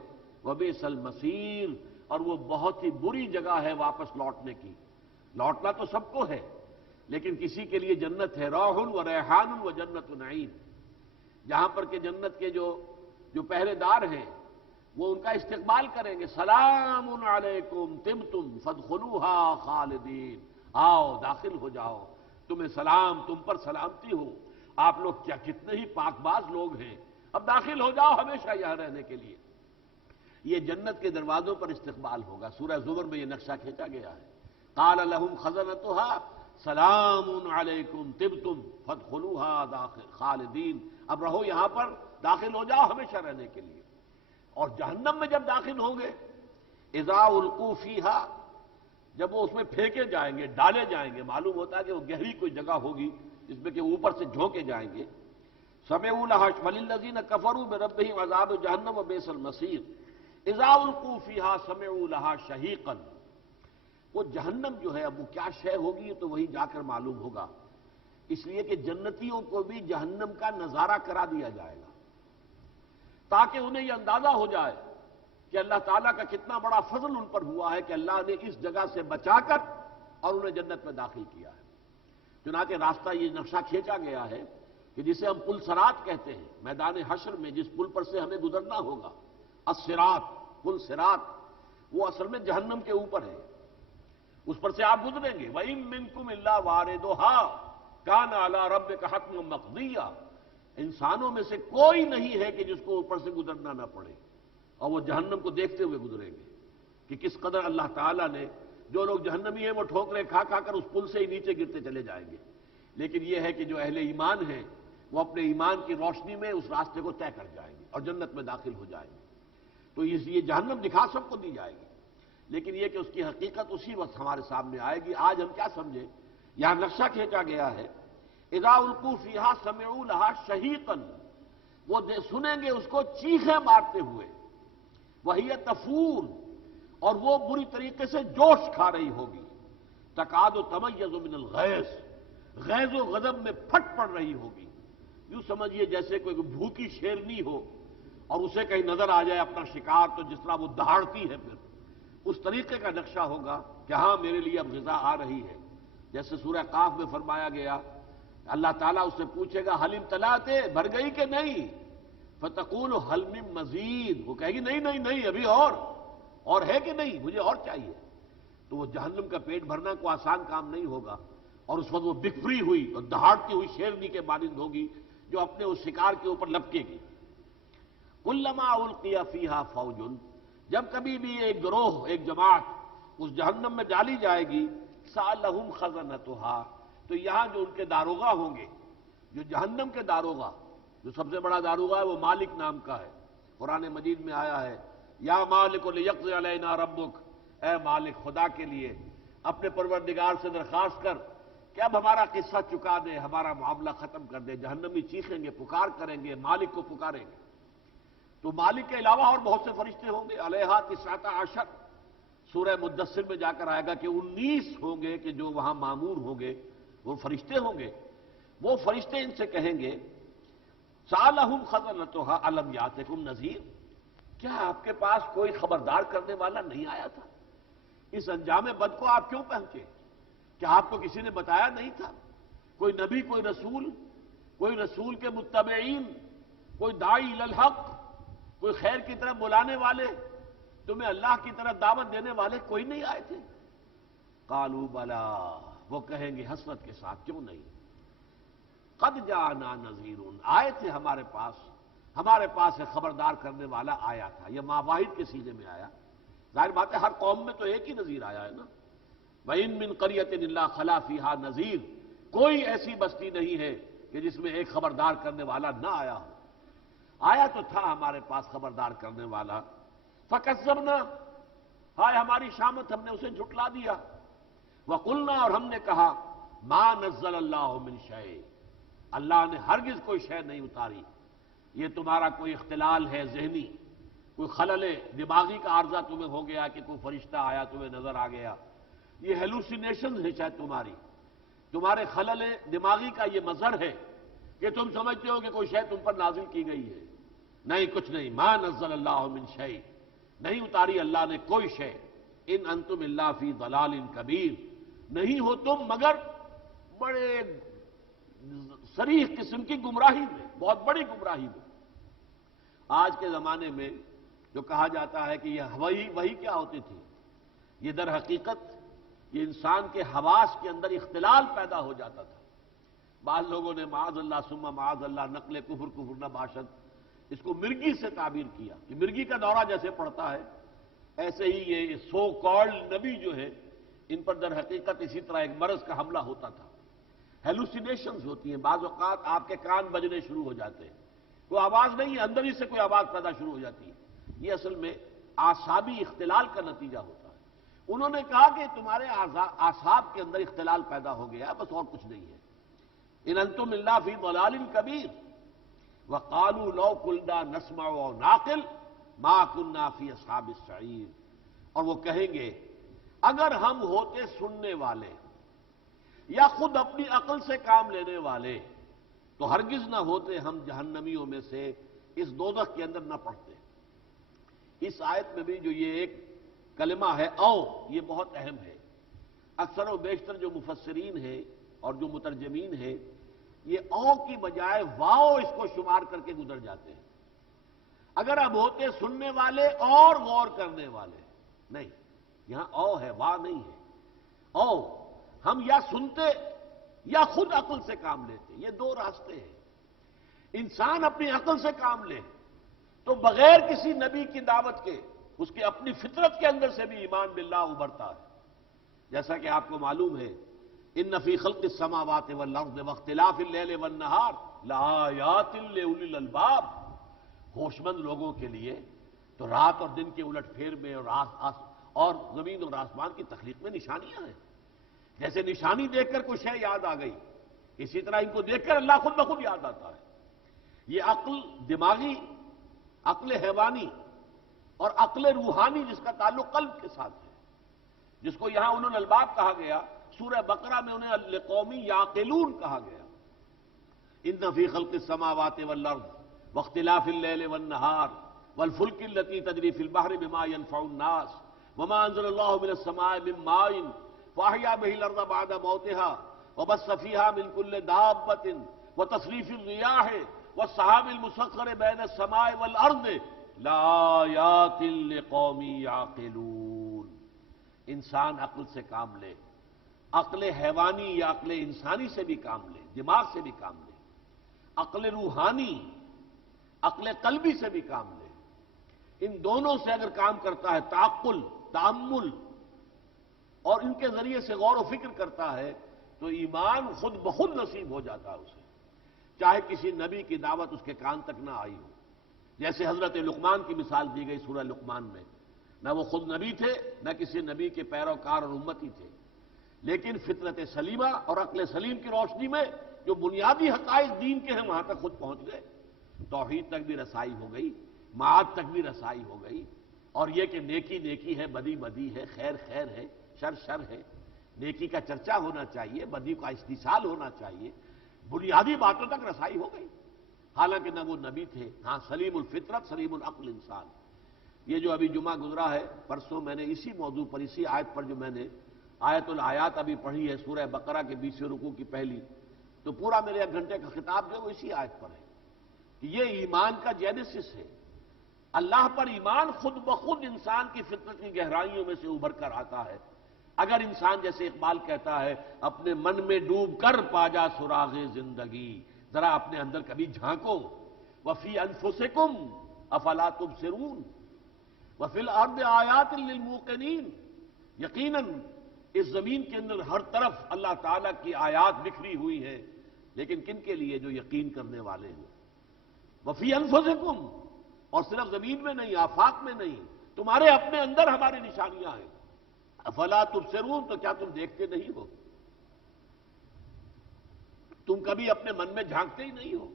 وبئس المصیر، اور وہ بہت ہی بری جگہ ہے واپس لوٹنے کی. لوٹنا تو سب کو ہے، لیکن کسی کے لیے جنت ہے، روح و ریحان و جنت نعیم، جہاں پر کہ جنت کے جو پہرے دار ہیں وہ ان کا استقبال کریں گے. سلام علیکم طبتم فادخلوها خالدین، آؤ داخل ہو جاؤ، تمہیں سلام، تم پر سلامتی ہو، آپ لوگ کیا کتنے ہی پاک باز لوگ ہیں، اب داخل ہو جاؤ ہمیشہ یہاں رہنے کے لیے. یہ جنت کے دروازوں پر استقبال ہوگا. سورہ زمر میں یہ نقشہ کھینچا گیا ہے. قال لهم خزنتها سلام علیکم طبتم فادخلوها خالدین، اب رہو یہاں پر، داخل ہو جاؤ ہمیشہ رہنے کے لیے. اور جہنم میں جب داخل ہوں گے، اذا القوا فیہا، جب وہ اس میں پھینکے جائیں گے، ڈالے جائیں گے، معلوم ہوتا ہے کہ وہ گہری کوئی جگہ ہوگی جس میں کہ اوپر سے جھونکے جائیں گے. سمعوا لها وللذین کفروا بربہم عذاب جہنم وبئس المصیر. اذا القوا فیہا سمعوا لها شہیقا، وہ جہنم جو ہے اب وہ کیا شے ہوگی یہ تو وہی جا کر معلوم ہوگا. اس لیے کہ جنتیوں کو بھی جہنم کا نظارہ کرا دیا جائے گا تاکہ انہیں یہ اندازہ ہو جائے کہ اللہ تعالیٰ کا کتنا بڑا فضل ان پر ہوا ہے کہ اللہ نے اس جگہ سے بچا کر اور انہیں جنت میں داخل کیا ہے. چنانچہ راستہ یہ نقشہ کھینچا گیا ہے کہ جسے ہم پل صراط کہتے ہیں، میدان حشر میں جس پل پر سے ہمیں گزرنا ہوگا، الصراط، پل صراط، وہ اصل میں جہنم کے اوپر ہے. اس پر سے آپ گزریں گے. وَإِن مِّنكُمْ إِلَّا وَارِدُهَا كَانَ عَلَىٰ رَبِّكَ حَتْمًا مَّقْضِيًّا، انسانوں میں سے کوئی نہیں ہے کہ جس کو اوپر سے گزرنا نہ پڑے، اور وہ جہنم کو دیکھتے ہوئے گزریں گے کہ کس قدر اللہ تعالیٰ نے، جو لوگ جہنمی ہیں وہ ٹھوکریں کھا کھا کر اس پل سے ہی نیچے گرتے چلے جائیں گے، لیکن یہ ہے کہ جو اہل ایمان ہیں وہ اپنے ایمان کی روشنی میں اس راستے کو طے کر جائیں گے اور جنت میں داخل ہو جائیں گے. تو یہ جہنم دکھا سب کو دی جائے گی، لیکن یہ کہ اس کی حقیقت اسی وقت ہمارے سامنے آئے گی. آج ہم کیا سمجھیں، یہاں نقشہ کھینچا گیا ہے اذا القوا فیہا سمعوا لها شہیقا، وہ سنیں گے اس کو چیخیں مارتے ہوئے، وہی تفور، اور وہ بری طریقے سے جوش کھا رہی ہوگی. تکاد تمیز من الغیظ، غیظ و غضب میں پھٹ پڑ رہی ہوگی. یوں سمجھیے جیسے کوئی بھوکی شیرنی ہو اور اسے کہیں نظر آ جائے اپنا شکار تو جس طرح وہ دہاڑتی ہے، پھر اس طریقے کا نقشہ ہوگا کہ ہاں میرے لیے اب غذا آ رہی ہے. جیسے سورہ قاف میں فرمایا گیا، اللہ تعالیٰ اس سے پوچھے گا حل امتلأت، بھر گئی کہ نہیں؟ فتقول حل من مزید، وہ کہے گی نہیں نہیں نہیں، ابھی اور ہے کہ نہیں، مجھے اور چاہیے. تو وہ جہنم کا پیٹ بھرنا کوئی آسان کام نہیں ہوگا، اور اس وقت وہ بکھری ہوئی اور دہاڑتی ہوئی شیرنی کے مانند ہوگی جو اپنے اس شکار کے اوپر لپکے گی. کلما القی فیہا فوج، جب کبھی بھی ایک گروہ، ایک جماعت اس جہنم میں ڈالی جائے گی، سألہم خزنتہا، تو یہاں جو ان کے داروغہ ہوں گے، جو جہنم کے داروغہ، جو سب سے بڑا داروغہ ہے وہ مالک نام کا ہے. قرآن مجید میں آیا ہے یا مالک لیقضی علینا ربک، اے مالک خدا کے لیے اپنے پروردگار سے درخواست کر کہ اب ہمارا قصہ چکا دے، ہمارا معاملہ ختم کر دے. جہنمی چیخیں گے، پکار کریں گے، مالک کو پکاریں گے. تو مالک کے علاوہ اور بہت سے فرشتے ہوں گے، علیہا 19 سورہ مدثر میں جا کر آئے گا کہ 19 ہوں گے کہ جو وہاں مامور ہوں گے، وہ فرشتے ہوں گے. وہ فرشتے ان سے کہیں گے سألہم خزنتہا الم یاتکم نذیر، کیا آپ کے پاس کوئی خبردار کرنے والا نہیں آیا تھا؟ اس انجام بد کو آپ کیوں پہنچے؟ کیا آپ کو کسی نے بتایا نہیں تھا؟ کوئی نبی، کوئی رسول کے متبعین، کوئی داعی الی الحق، کوئی خیر کی طرف بلانے والے، تمہیں اللہ کی طرف دعوت دینے والے کوئی نہیں آئے تھے؟ قالوا بلا، وہ کہیں گے حسرت کے ساتھ کیوں نہیں. قد جاءنا نذیر، آئے تھے ہمارے پاس ایک خبردار کرنے والا آیا تھا۔ یہ ما واحد کے سیغے میں آیا، ظاہر بات ہے ہر قوم میں تو ایک ہی نذیر آیا ہے نا۔ وَإِن مِّن قَرْيَةٍ إِلَّا خَلَا فِيهَا نَذِيرٌ، کوئی ایسی بستی نہیں ہے کہ جس میں ایک خبردار کرنے والا نہ آیا ہو۔ آیا تو تھا ہمارے پاس خبردار کرنے والا، فَكَذَّبْنَا، ہائے ہماری شامت ہم نے اسے جھٹلا دیا۔ وَقُلْنَا، اور ہم نے کہا، مَا نَزَّلَ اللَّهُ مِن شَيْءٍ، اللہ نے ہرگز کوئی شے نہیں اتاری، یہ تمہارا کوئی اختلال ہے ذہنی، کوئی خلل دماغی کا عارضہ تمہیں ہو گیا کہ کوئی فرشتہ آیا تمہیں نظر آ گیا، یہ ہیلوسینیشن ہے شاید تمہارے خلل دماغی کا یہ مظہر ہے کہ تم سمجھتے ہو کہ کوئی شے تم پر نازل کی گئی ہے۔ نہیں، کچھ نہیں، ما نزل اللہ من شیء، نہیں اتاری اللہ نے کوئی شے، ان انتم الا فی ضلال کبیر، نہیں ہو تم مگر بڑے صریح قسم کی گمراہی میں، بہت بڑی گمراہی میں۔ آج کے زمانے میں جو کہا جاتا ہے کہ یہ وہی کیا ہوتی تھی، یہ در حقیقت یہ انسان کے حواس کے اندر اختلال پیدا ہو جاتا تھا۔ بعض لوگوں نے معاذ اللہ ثم معاذ اللہ نقل کفر نہ باشد، اس کو مرگی سے تعبیر کیا کہ مرگی کا دورہ جیسے پڑتا ہے ایسے ہی یہ سو کالڈ نبی جو ہے ان پر در حقیقت اسی طرح ایک مرض کا حملہ ہوتا تھا۔ ہیلوسینیشنز ہوتی ہیں، بعض اوقات آپ کے کان بجنے شروع ہو جاتے ہیں، کوئی آواز نہیں ہے، اندر ہی سے کوئی آواز پیدا شروع ہو جاتی ہے، یہ اصل میں اعصابی اختلال کا نتیجہ ہوتا ہے۔ انہوں نے کہا کہ تمہارے اعصاب کے اندر اختلال پیدا ہو گیا، بس اور کچھ نہیں ہے۔ ان انتم الا فی ضلال کبیر وقالوا لو كنا نسمع او نعقل ما كنا فی اصحاب السعیر، اور وہ کہیں گے اگر ہم ہوتے سننے والے یا خود اپنی عقل سے کام لینے والے تو ہرگز نہ ہوتے ہم جہنمیوں میں سے، اس دوزخ کے اندر نہ پڑتے۔ اس آیت میں بھی جو یہ ایک کلمہ ہے او، یہ بہت اہم ہے۔ اکثر و بیشتر جو مفسرین ہیں اور جو مترجمین ہیں یہ او کی بجائے واو اس کو شمار کر کے گزر جاتے ہیں۔ اگر اب ہوتے سننے والے اور غور کرنے والے، نہیں، یہاں او ہے، وا نہیں ہے۔ او ہم یا سنتے یا خود عقل سے کام لیتے، یہ دو راستے ہیں۔ انسان اپنی عقل سے کام لے تو بغیر کسی نبی کی دعوت کے اس کی اپنی فطرت کے اندر سے بھی ایمان باللہ ابھرتا ہے۔ جیسا کہ آپ کو معلوم ہے ان فی خلق السماوات والارض واختلاف اللیل والنہار لآیات لأولی الالباب، ہوش مند لوگوں کے لیے تو رات اور دن کے الٹ پھیر میں اور زمین اور آسمان کی تخلیق میں نشانیاں ہیں۔ جیسے نشانی دیکھ کر کوئی شے یاد آ گئی، اسی طرح ان کو دیکھ کر اللہ خود بخود یاد آتا ہے۔ یہ عقل دماغی، عقل حیوانی اور عقل روحانی جس کا تعلق قلب کے ساتھ ہے، جس کو یہاں اولو الالباب کہا گیا، سورہ بقرہ میں انہیں لقوم یعقلون کہا گیا۔ ان فی خلق السماوات والارض واختلاف اللیل والنہار والفلک التی تجری فی البحر بما ينفع الناس وما انزل اللہ من السماء من ماء فاحیا به الارض بعد موتها وبث فيها من كل دابة وتصريف الرياح والسحاب المسخر بين السماء والارض لآیات لقوم یعقلون۔ انسان عقل سے کام لے، عقل حیوانی یا عقل انسانی سے بھی کام لے، دماغ سے بھی کام لے، عقل روحانی، عقل قلبی سے بھی کام لے، ان دونوں سے اگر کام کرتا ہے، تعقل، تأمل اور ان کے ذریعے سے غور و فکر کرتا ہے تو ایمان خود بخود نصیب ہو جاتا ہے اسے، چاہے کسی نبی کی دعوت اس کے کان تک نہ آئی ہو۔ جیسے حضرت لقمان کی مثال دی گئی سورہ لقمان میں، نہ وہ خود نبی تھے نہ کسی نبی کے پیروکار اور امتی تھے، لیکن فطرت سلیمہ اور عقل سلیم کی روشنی میں جو بنیادی حقائق دین کے ہیں وہاں تک خود پہنچ گئے، توحید تک بھی رسائی ہو گئی، معاد تک بھی رسائی ہو گئی، اور یہ کہ نیکی نیکی ہے، بدی بدی ہے، خیر خیر ہے، شر شر ہے، نیکی کا چرچا ہونا چاہیے، بدی کا استحصال ہونا چاہیے، بنیادی باتوں تک رسائی ہو گئی۔ حالانکہ نہ وہ نبی تھے، ہاں سلیم الفطرت سلیم العقل انسان۔ یہ جو ابھی جمعہ گزرا ہے، پرسوں میں نے اسی موضوع پر، اسی آیت پر جو میں نے آیت الآیات ابھی پڑھی ہے سورہ بقرہ کے 20ویں رکوع کی پہلی، تو پورا میرے 1 گھنٹے کا خطاب جو ہے وہ اسی آیت پر ہے کہ یہ ایمان کا جینیسس ہے۔ اللہ پر ایمان خود بخود انسان کی فطرت کی گہرائیوں میں سے ابھر کر آتا ہے، اگر انسان جیسے اقبال کہتا ہے اپنے من میں ڈوب کر پا جا سراغ زندگی، ذرا اپنے اندر کبھی جھانکو. وفی انفسکم افلا تبصرون وفی الارض آیات للموقنین. یقیناً اس زمین کے اندر ہر طرف اللہ تعالیٰ کی آیات بکھری ہوئی ہیں، لیکن کن کے لیے؟ جو یقین کرنے والے ہیں. وفی انفسکم، اور صرف زمین میں نہیں، آفاق میں نہیں، تمہارے اپنے اندر ہماری نشانیاں ہیں. افلا تبصرون، تو کیا تم دیکھتے نہیں ہو؟ تم کبھی اپنے من میں جھانکتے ہی نہیں ہو.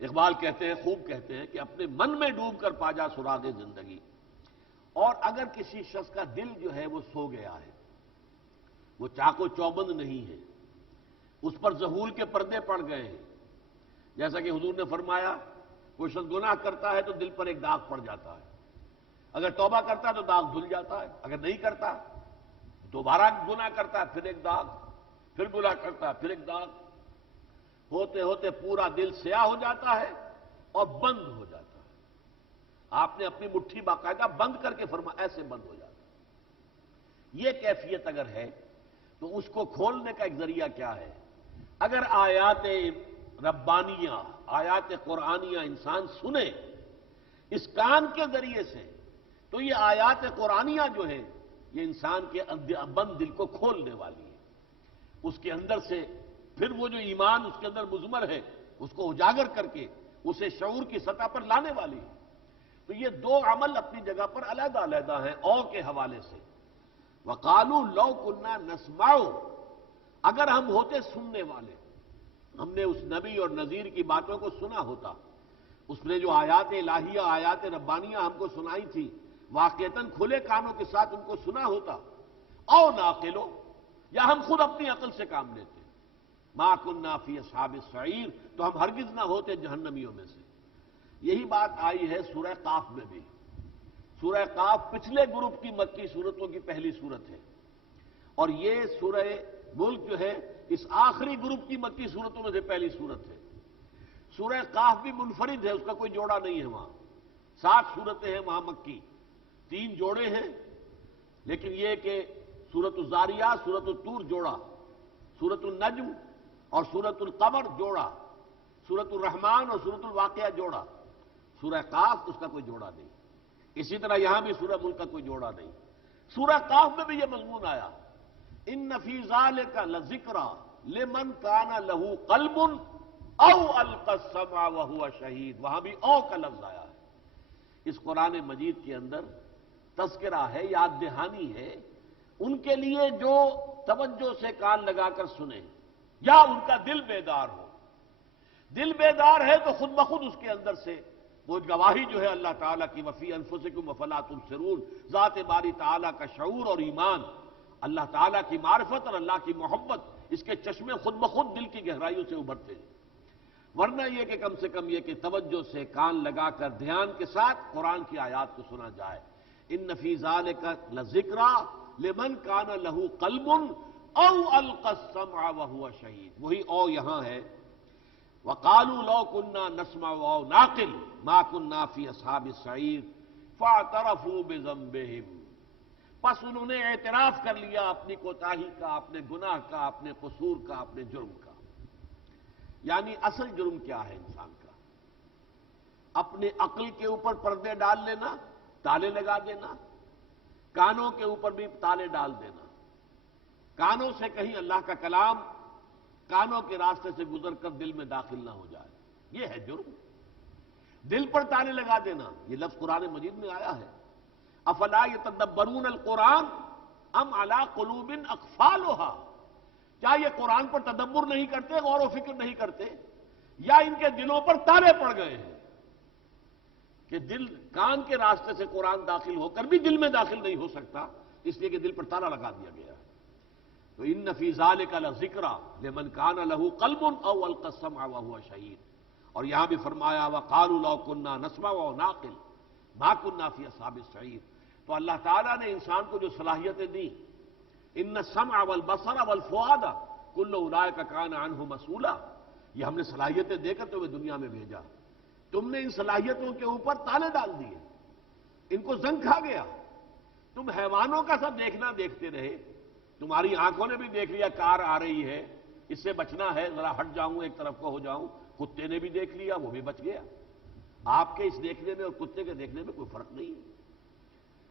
اقبال کہتے ہیں، خوب کہتے ہیں کہ اپنے من میں ڈوب کر پا جا سراغ زندگی. اور اگر کسی شخص کا دل جو ہے وہ سو گیا ہے، وہ چاق و چوبند نہیں ہے، اس پر ظہور کے پردے پڑ گئے ہیں، جیسا کہ حضور نے فرمایا کوئی شخص گناہ کرتا ہے تو دل پر ایک داغ پڑ جاتا ہے، اگر توبہ کرتا ہے تو داغ دھل جاتا ہے، اگر نہیں کرتا دوبارہ گناہ کرتا ہے پھر ایک داغ، پھر گناہ کرتا ہے پھر ایک داغ، ہوتے ہوتے پورا دل سیاہ ہو جاتا ہے اور بند ہو جاتا ہے. آپ نے اپنی مٹھی باقاعدہ بند کر کے فرمایا، ایسے بند ہو جاتا ہے. یہ کیفیت اگر ہے تو اس کو کھولنے کا ایک ذریعہ کیا ہے؟ اگر آیات ربانیہ، آیات قرآنیہ انسان سنے اس کان کے ذریعے سے، تو یہ آیات قرآنیہ جو ہیں یہ انسان کے بند دل کو کھولنے والی ہے. اس کے اندر سے پھر وہ جو ایمان اس کے اندر مضمر ہے اس کو اجاگر کر کے اسے شعور کی سطح پر لانے والی ہے. تو یہ دو عمل اپنی جگہ پر علیحدہ علیحدہ ہیں او کے حوالے سے. وقالوا لو كنا نسمع، اگر ہم ہوتے سننے والے، ہم نے اس نبی اور نذیر کی باتوں کو سنا ہوتا، اس نے جو آیات الہیہ، آیات ربانیہ ہم کو سنائی تھی، واقعتاً کھلے کانوں کے ساتھ ان کو سنا ہوتا، او ناقلو، یا ہم خود اپنی عقل سے کام لیتے، ما كنا فی اصحاب السعیر، تو ہم ہرگز نہ ہوتے جہنمیوں میں سے. یہی بات آئی ہے سورہ قاف میں بھی. سورہ قاف پچھلے گروپ کی مکی سورتوں کی پہلی سورت ہے، اور یہ سورہ ملک جو ہے اس آخری گروپ کی مکی سورتوں میں سے پہلی سورت ہے. سورہ قاف بھی منفرد ہے، اس کا کوئی جوڑا نہیں ہے. وہاں 7 سورتیں ہیں وہاں مکی، 3 جوڑے ہیں، لیکن یہ کہ سورۃ الزاریات، سورۃ الطور جوڑا، سورۃ النجم اور سورۃ القمر جوڑا، سورۃ الرحمن اور سورۃ الواقعہ جوڑا. سورہ قاف اس کا کوئی جوڑا نہیں. اسی طرح یہاں بھی سورہ ملک کا کوئی جوڑا نہیں. سورہ قاف میں بھی یہ مضمون آیا، ان فی ذالک لذکری لمن کان لہ قلب او القی السمع وہو شہید. وہاں بھی او کا لفظ آیا ہے. اس قرآن مجید کے اندر تذکرہ ہے، یاد دہانی ہے ان کے لیے جو توجہ سے کان لگا کر سنیں یا ان کا دل بیدار ہو. دل بیدار ہے تو خود بخود اس کے اندر سے وہ گواہی جو ہے اللہ تعالیٰ کی وفی انفسکم افلا تبصرون، ذات باری تعالیٰ کا شعور اور ایمان، اللہ تعالیٰ کی معرفت اور اللہ کی محبت، اس کے چشمے خود بخود دل کی گہرائیوں سے ابھرتے ہیں. ورنہ یہ کہ کم سے کم یہ کہ توجہ سے کان لگا کر دھیان کے ساتھ قرآن کی آیات کو سنا جائے. ان فی ذالک لذکری لمن کان لہ قلب او القی السمع وہو شہید. وہی او یہاں ہے. وقالوا لو كنا نسمع او نعقل ما كنا في اصحاب السعیر فاعترفوا بذنبهم. پس انہوں نے اعتراف کر لیا اپنی کوتاہی کا، اپنے گناہ کا، اپنے قصور کا، اپنے جرم کا. یعنی اصل جرم کیا ہے انسان کا؟ اپنے عقل کے اوپر پردے ڈال لینا، تالے لگا دینا، کانوں کے اوپر بھی تالے ڈال دینا، کانوں سے کہیں اللہ کا کلام کانوں کے راستے سے گزر کر دل میں داخل نہ ہو جائے، یہ ہے جرم. دل پر تالے لگا دینا، یہ لفظ قرآن مجید میں آیا ہے. افلا یتدبرون القرآن ام علی قلوب اقفالها. کیا یہ قرآن پر تدبر نہیں کرتے، غور و فکر نہیں کرتے، یا ان کے دلوں پر تالے پڑ گئے ہیں کہ دل کان کے راستے سے قرآن داخل ہو کر بھی دل میں داخل نہیں ہو سکتا، اس لیے کہ دل پر تالا لگا دیا گیا ہے. تو ان فی ذالک لذکری لمن کان لہ قلب او القی السمع وہو شہید. اور یہاں بھی فرمایا وقالوا لو كنا نسمع او نعقل ما كنا فی اصحاب السعیر. تو اللہ تعالیٰ نے انسان کو جو صلاحیتیں دی، ان السمع والبصر والفؤاد کل اولئک کان عنہ مسئولا، یہ ہم نے صلاحیتیں دے کر تمہیں دنیا میں بھیجا. تم نے ان صلاحیتوں کے اوپر تالے ڈال دیے، ان کو زنگ کھا گیا. تم حیوانوں کا سب دیکھنا دیکھتے رہے، تمہاری آنکھوں نے بھی دیکھ لیا کار آ رہی ہے، اس سے بچنا ہے، ذرا ہٹ جاؤں ایک طرف کو ہو جاؤں، کتے نے بھی دیکھ لیا، وہ بھی بچ گیا۔ آپ کے اس دیکھنے میں اور کتے کے دیکھنے میں کوئی فرق نہیں ہے۔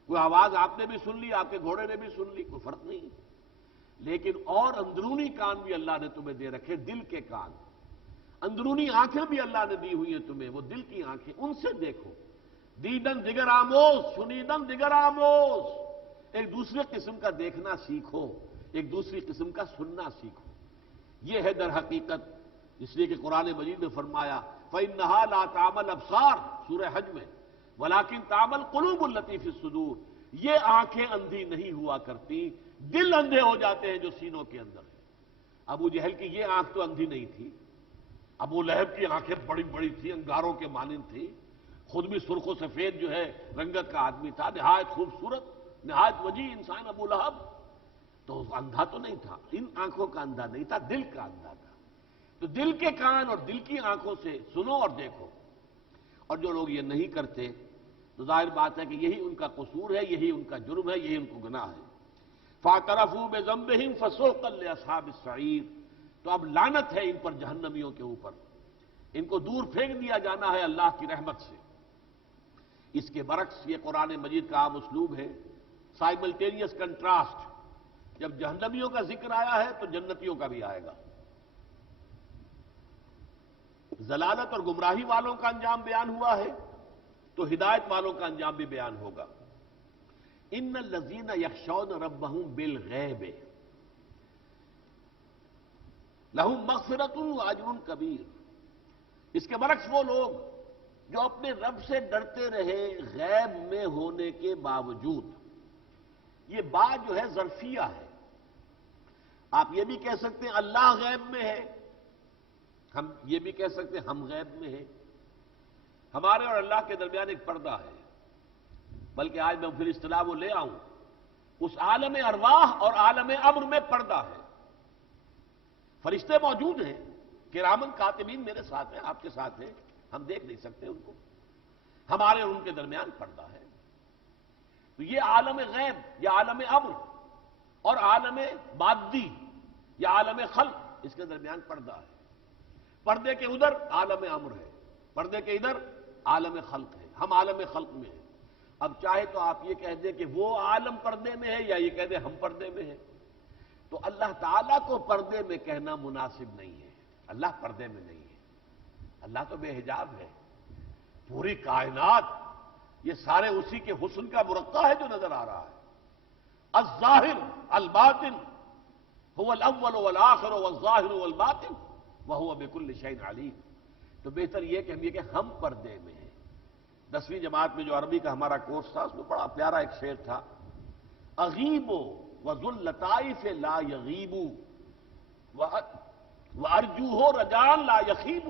کوئی آواز آپ نے بھی سن لی، آپ کے گھوڑے نے بھی سن لی، کوئی فرق نہیں ہے۔ لیکن اور اندرونی کان بھی اللہ نے تمہیں دے رکھے، دل کے کان، اندرونی آنکھیں بھی اللہ نے دی ہوئی ہیں تمہیں، وہ دل کی آنکھیں، ان سے دیکھو۔ دیدن دیگر آموز، شنیدن دیگر آموز، ایک دوسرے قسم کا دیکھنا سیکھو، ایک دوسری قسم کا سننا سیکھو۔ یہ ہے در حقیقت، اس لیے کہ قرآن مجید نے فرمایا فَإِنَّهَا لَا تَعْمَى الْأَبْصَارُ سورہ حج میں، وَلَٰكِن تَعْمَى الْقُلُوبُ الَّتِي فِي الصُّدُورِ، یہ آنکھیں اندھی نہیں ہوا کرتی، دل اندھے ہو جاتے ہیں جو سینوں کے اندر ہے۔ ابو جہل کی یہ آنکھ تو اندھی نہیں تھی، ابو لہب کی آنکھیں بڑی بڑی تھی، انگاروں کے مانند تھی، خود بھی سرخ و سفید جو ہے رنگت کا آدمی تھا، نہایت خوبصورت، نہایت وجیح انسان ابو لہب، تو اندھا تو نہیں تھا، ان آنکھوں کا اندھا نہیں تھا، دل کا اندھا تھا۔ تو دل کے کان اور دل کی آنکھوں سے سنو اور دیکھو۔ اور جو لوگ یہ نہیں کرتے تو ظاہر بات ہے کہ یہی ان کا قصور ہے، یہی ان کا جرم ہے، یہی ان کو گناہ ہے۔ فَاعْتَرَفُوا بِذَنبِهِمْ فَسُحْقًا لِّأَصْحَابِ السَّعِيرِ، تو اب لعنت ہے ان پر، جہنمیوں کے اوپر، ان کو دور پھینک دیا جانا ہے اللہ کی رحمت سے۔ اس کے برعکس یہ قرآن مجید کا عام اسلوب ہے، سائملٹینیس کنٹراسٹ، جب جہنمیوں کا ذکر آیا ہے تو جنتیوں کا بھی آئے گا۔ ضلالت اور گمراہی والوں کا انجام بیان ہوا ہے تو ہدایت والوں کا انجام بھی بیان ہوگا۔ ان الذین یخشون ربہم بالغیب لہم مغفرۃ واجر کبیر، اس کے برعکس وہ لوگ جو اپنے رب سے ڈرتے رہے غیب میں ہونے کے باوجود، یہ بات جو ہے ظرفیہ ہے۔ آپ یہ بھی کہہ سکتے ہیں اللہ غیب میں ہے، ہم یہ بھی کہہ سکتے ہیں ہم غیب میں ہیں۔ ہمارے اور اللہ کے درمیان ایک پردہ ہے، بلکہ آج میں پھر اصطلاح وہ لے آؤں، اس عالم ارواح اور عالم امر میں پردہ ہے۔ فرشتے موجود ہیں، کرامن کاتبین میرے ساتھ ہیں، آپ کے ساتھ ہیں، ہم دیکھ نہیں سکتے ان کو، ہمارے اور ان کے درمیان پردہ ہے۔ تو یہ عالم غیب یا عالم امر اور عالم مادی یا عالم خلق، اس کے درمیان پردہ ہے۔ پردے کے ادھر عالم امر ہے، پردے کے ادھر عالم خلق ہے، ہم عالم خلق میں ہیں۔ اب چاہے تو آپ یہ کہہ دیں کہ وہ عالم پردے میں ہے، یا یہ کہہ دیں ہم پردے میں ہیں، تو اللہ تعالیٰ کو پردے میں کہنا مناسب نہیں ہے۔ اللہ پردے میں نہیں ہے، اللہ تو بے حجاب ہے۔ پوری کائنات یہ سارے اسی کے حسن کا مرقع ہے جو نظر آ رہا ہے۔ الظاہر الباطن هو الاول والآخر والظاہر والباطن وهو بكل شيء علیم۔ تو بہتر یہ کہ ہم پردے میں ہیں۔ 10ویں جماعت میں جو عربی کا ہمارا کورس تھا، اس میں بڑا پیارا ایک شعر تھا، اغیب وذو اللطائف لا یغیب وارجوہ رجان لا یخیب،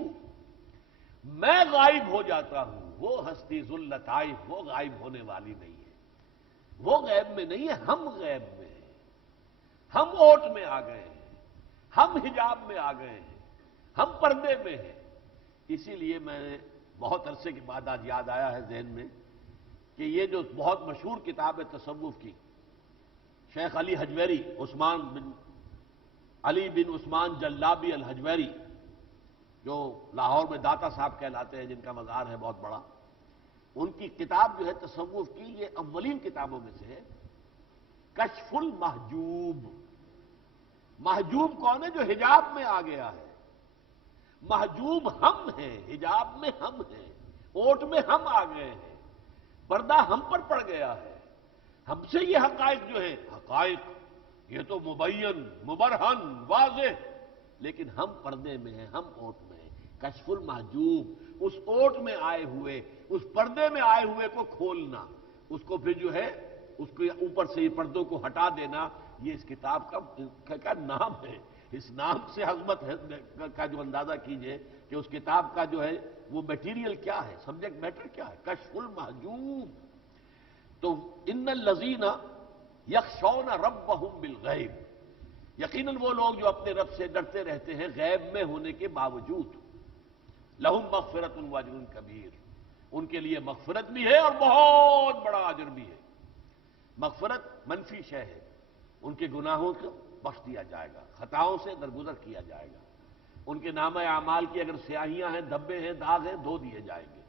میں غائب ہو جاتا ہوں، وہ ہستی ذو اللطائف، وہ غائب ہونے والی نہیں ہے، وہ غیب میں نہیں ہے، ہم غیب میں ہیں، ہم اوٹ میں آ گئے ہیں، ہم حجاب میں آ گئے ہیں، ہم پردے میں ہیں۔ اسی لیے میں نے بہت عرصے کے بعد آج یاد آیا ہے ذہن میں کہ یہ جو بہت مشہور کتاب ہے تصوف کی، شیخ علی حجویری، علی بن عثمان جلابی الحجویری، جو لاہور میں داتا صاحب کہلاتے ہیں، جن کا مزار ہے بہت بڑا، ان کی کتاب جو ہے تصوف کی، یہ اولین کتابوں میں سے ہے، کشف المحجوب۔ محجوب کون ہے؟ جو حجاب میں آ گیا ہے۔ محجوب ہم ہیں، حجاب میں ہم ہیں، اوٹ میں ہم آ گئے ہیں، پردہ ہم پر پڑ گیا ہے، ہم سے یہ حقائق جو ہیں، حقائق یہ تو مبین مبرہن واضح، لیکن ہم پردے میں ہیں، ہم اوٹ میں ہیں۔ کشف المحجوب، اس اوٹ میں آئے ہوئے، اس پردے میں آئے ہوئے کو کھولنا، اس کو پھر جو ہے اس کے اوپر سے یہ پردوں کو ہٹا دینا، یہ اس کتاب کا نام ہے۔ اس نام سے عظمت کا جو اندازہ کیجئے کہ اس کتاب کا جو ہے وہ میٹیریل کیا ہے، سبجیکٹ میٹر کیا ہے، کشف المحجوب۔ تو ان الذین یخشون ربہم بالغیب، یقیناً وہ لوگ جو اپنے رب سے ڈرتے رہتے ہیں غیب میں ہونے کے باوجود، لہم مغفرۃ واجر کبیر، ان کے لیے مغفرت بھی ہے اور بہت بڑا اجر بھی ہے۔ مغفرت منفی شے ہے، ان کے گناہوں کو بخش دیا جائے گا، خطاؤں سے درگزر کیا جائے گا، ان کے نامہ اعمال کی اگر سیاہیاں ہیں، دھبے ہیں، داغ ہیں، دھو دیے جائیں گے،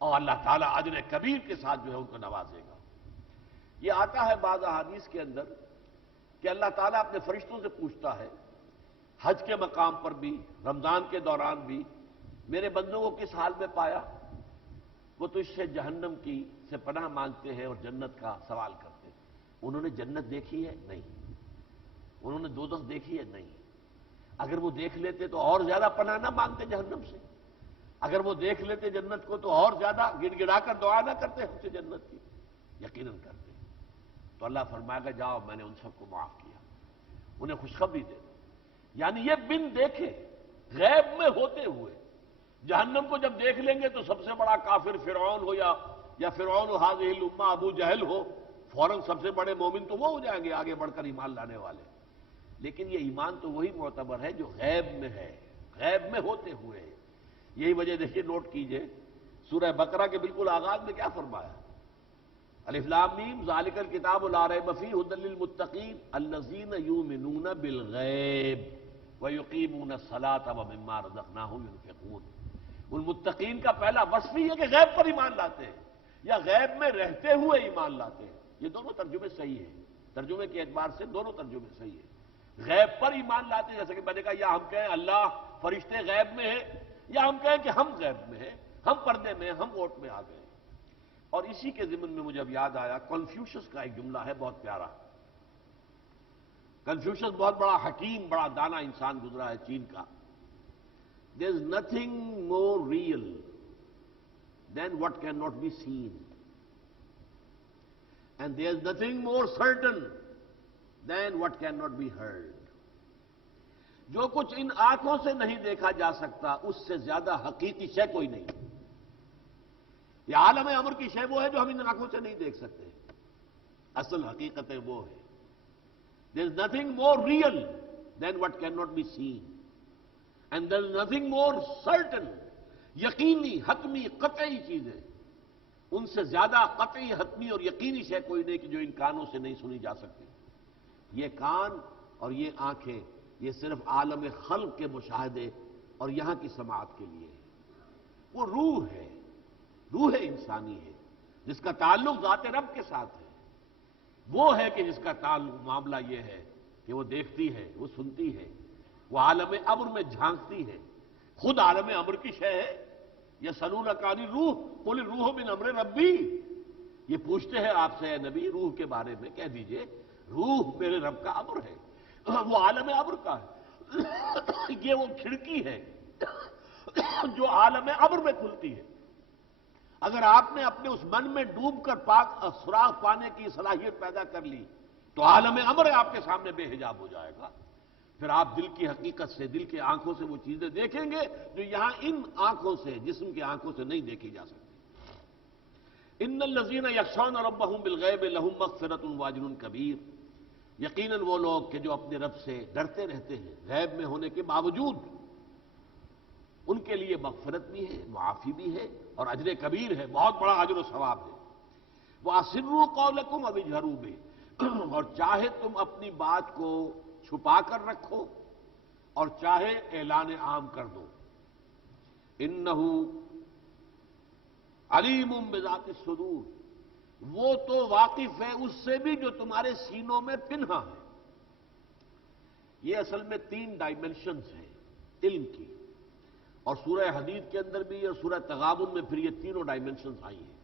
اور اللہ تعالیٰ اجر کبیر کے ساتھ جو ہے ان کو نوازے گا۔ یہ آتا ہے بعض احادیث کے اندر کہ اللہ تعالیٰ اپنے فرشتوں سے پوچھتا ہے حج کے مقام پر بھی، رمضان کے دوران بھی، میرے بندوں کو کس حال میں پایا؟ وہ تو اس سے جہنم کی سے پناہ مانگتے ہیں اور جنت کا سوال کرتے ہیں۔ انہوں نے جنت دیکھی ہے؟ نہیں۔ انہوں نے دوزخ دیکھی ہے؟ نہیں۔ اگر وہ دیکھ لیتے تو اور زیادہ پناہ نہ مانگتے جہنم سے؟ اگر وہ دیکھ لیتے جنت کو تو اور زیادہ گڑ گڑا کر دعا نہ کرتے ہم سے جنت کی؟ یقیناً کرتے۔ تو اللہ فرمائے گا جاؤ میں نے ان سب کو معاف کیا، انہیں خوشخبری دے دو۔ یعنی یہ بن دیکھے، غیب میں ہوتے ہوئے جہنم کو جب دیکھ لیں گے تو سب سے بڑا کافر فرعون ہو یا فرعون هذه الامہ ابو جہل ہو، فوراً سب سے بڑے مومن تو وہ ہو جائیں گے آگے بڑھ کر ایمان لانے والے۔ لیکن یہ ایمان تو وہی معتبر ہے جو غیب میں ہے، غیب میں ہوتے ہوئے ہے۔ یہی وجہ دیکھیے، نوٹ کیجئے سورہ بقرہ کے بالکل آغاز میں کیا فرمایا؟ الف لام میم ذالک الکتاب لا ریب فیہ ھدی للمتقین الذین یؤمنون بالغیب ویقیمون الصلاۃ ومما رزقناہم ینفقون۔ ان متقین کا پہلا وصف ہی ہے کہ غیب پر ایمان لاتے ہیں یا غیب میں رہتے ہوئے ایمان لاتے ہیں۔ یہ دونوں ترجمے صحیح ہیں، ترجمے کے اعتبار سے دونوں ترجمے صحیح ہیں۔ غیب پر ایمان لاتے ہیں، جیسے کہ میں نے کہا، یا ہم کہیں اللہ فرشتے غیب میں ہیں، یا ہم کہیں کہ ہم غیب میں ہیں، ہم پردے میں، ہم اوٹ میں آ گئے۔ اور اسی کے ضمن میں مجھے اب یاد آیا، کنفیوشس کا ایک جملہ ہے بہت پیارا۔ کنفیوشس بہت بڑا حکیم، بڑا دانا انسان گزرا ہے چین کا۔ There is nothing more real than what cannot be seen. And there is nothing more certain than what cannot be heard. جو کچھ ان آنکھوں سے نہیں دیکھا جا سکتا اس سے زیادہ حقیقی شے کوئی نہیں۔ یہ عالم امر کی شے وہ ہے جو ہم ان آنکھوں سے نہیں دیکھ سکتے، اصل حقیقت وہ ہے۔ There is nothing more real than what cannot be seen. And there is nothing more certain، یقینی، حتمی، قطعی چیزیں، ان سے زیادہ قطعی، حتمی اور یقینی شے کوئی نہیں کہ جو ان کانوں سے نہیں سنی جا سکتی۔ یہ کان اور یہ آنکھیں یہ صرف عالم خلق کے مشاہدے اور یہاں کی سماعت کے لیے ہے۔ وہ روح ہے، روح انسانی ہے جس کا تعلق ذات رب کے ساتھ ہے۔ وہ ہے کہ جس کا تعلق، معاملہ یہ ہے کہ وہ دیکھتی ہے، وہ سنتی ہے، وہ عالم امر میں جھانکتی ہے، خود عالم امر کی شے ہے۔ یسألونک عن الروح قل الروح من امر ربی، یہ پوچھتے ہیں آپ سے اے نبی روح کے بارے میں، کہہ دیجئے روح میرے رب کا امر ہے، وہ عالم امر کا ہے۔ یہ وہ کھڑکی ہے جو عالم امر میں کھلتی ہے۔ اگر آپ نے اپنے اس من میں ڈوب کر پاک سراغ پانے کی صلاحیت پیدا کر لی تو عالم امر آپ کے سامنے بے حجاب ہو جائے گا۔ پھر آپ دل کی حقیقت سے، دل کی آنکھوں سے وہ چیزیں دیکھیں گے جو یہاں ان آنکھوں سے، جسم کی آنکھوں سے نہیں دیکھی جا سکتی۔ ان الذین یخشون ربہم بالغیب لہم مغفرۃ واجر کبیر، یقیناً وہ لوگ کہ جو اپنے رب سے ڈرتے رہتے ہیں غیب میں ہونے کے باوجود، ان کے لیے مغفرت بھی ہے، معافی بھی ہے اور اجر کبیر ہے، بہت بڑا اجر و ثواب ہے۔ وَأَسِرُّوا قَوْلَكُمْ أَوِ اجْهَرُوا بِهِ، اور چاہے تم اپنی بات کو چھپا کر رکھو اور چاہے اعلان عام کر دو۔ انہ علیم بذات الصدور، وہ تو واقف ہے اس سے بھی جو تمہارے سینوں میں پنہا ہے۔ یہ اصل میں 3 ڈائمنشنز ہیں علم کی، اور سورہ حدید کے اندر بھی اور سورہ تغابن میں پھر یہ تینوں ڈائمنشنز آئی ہیں۔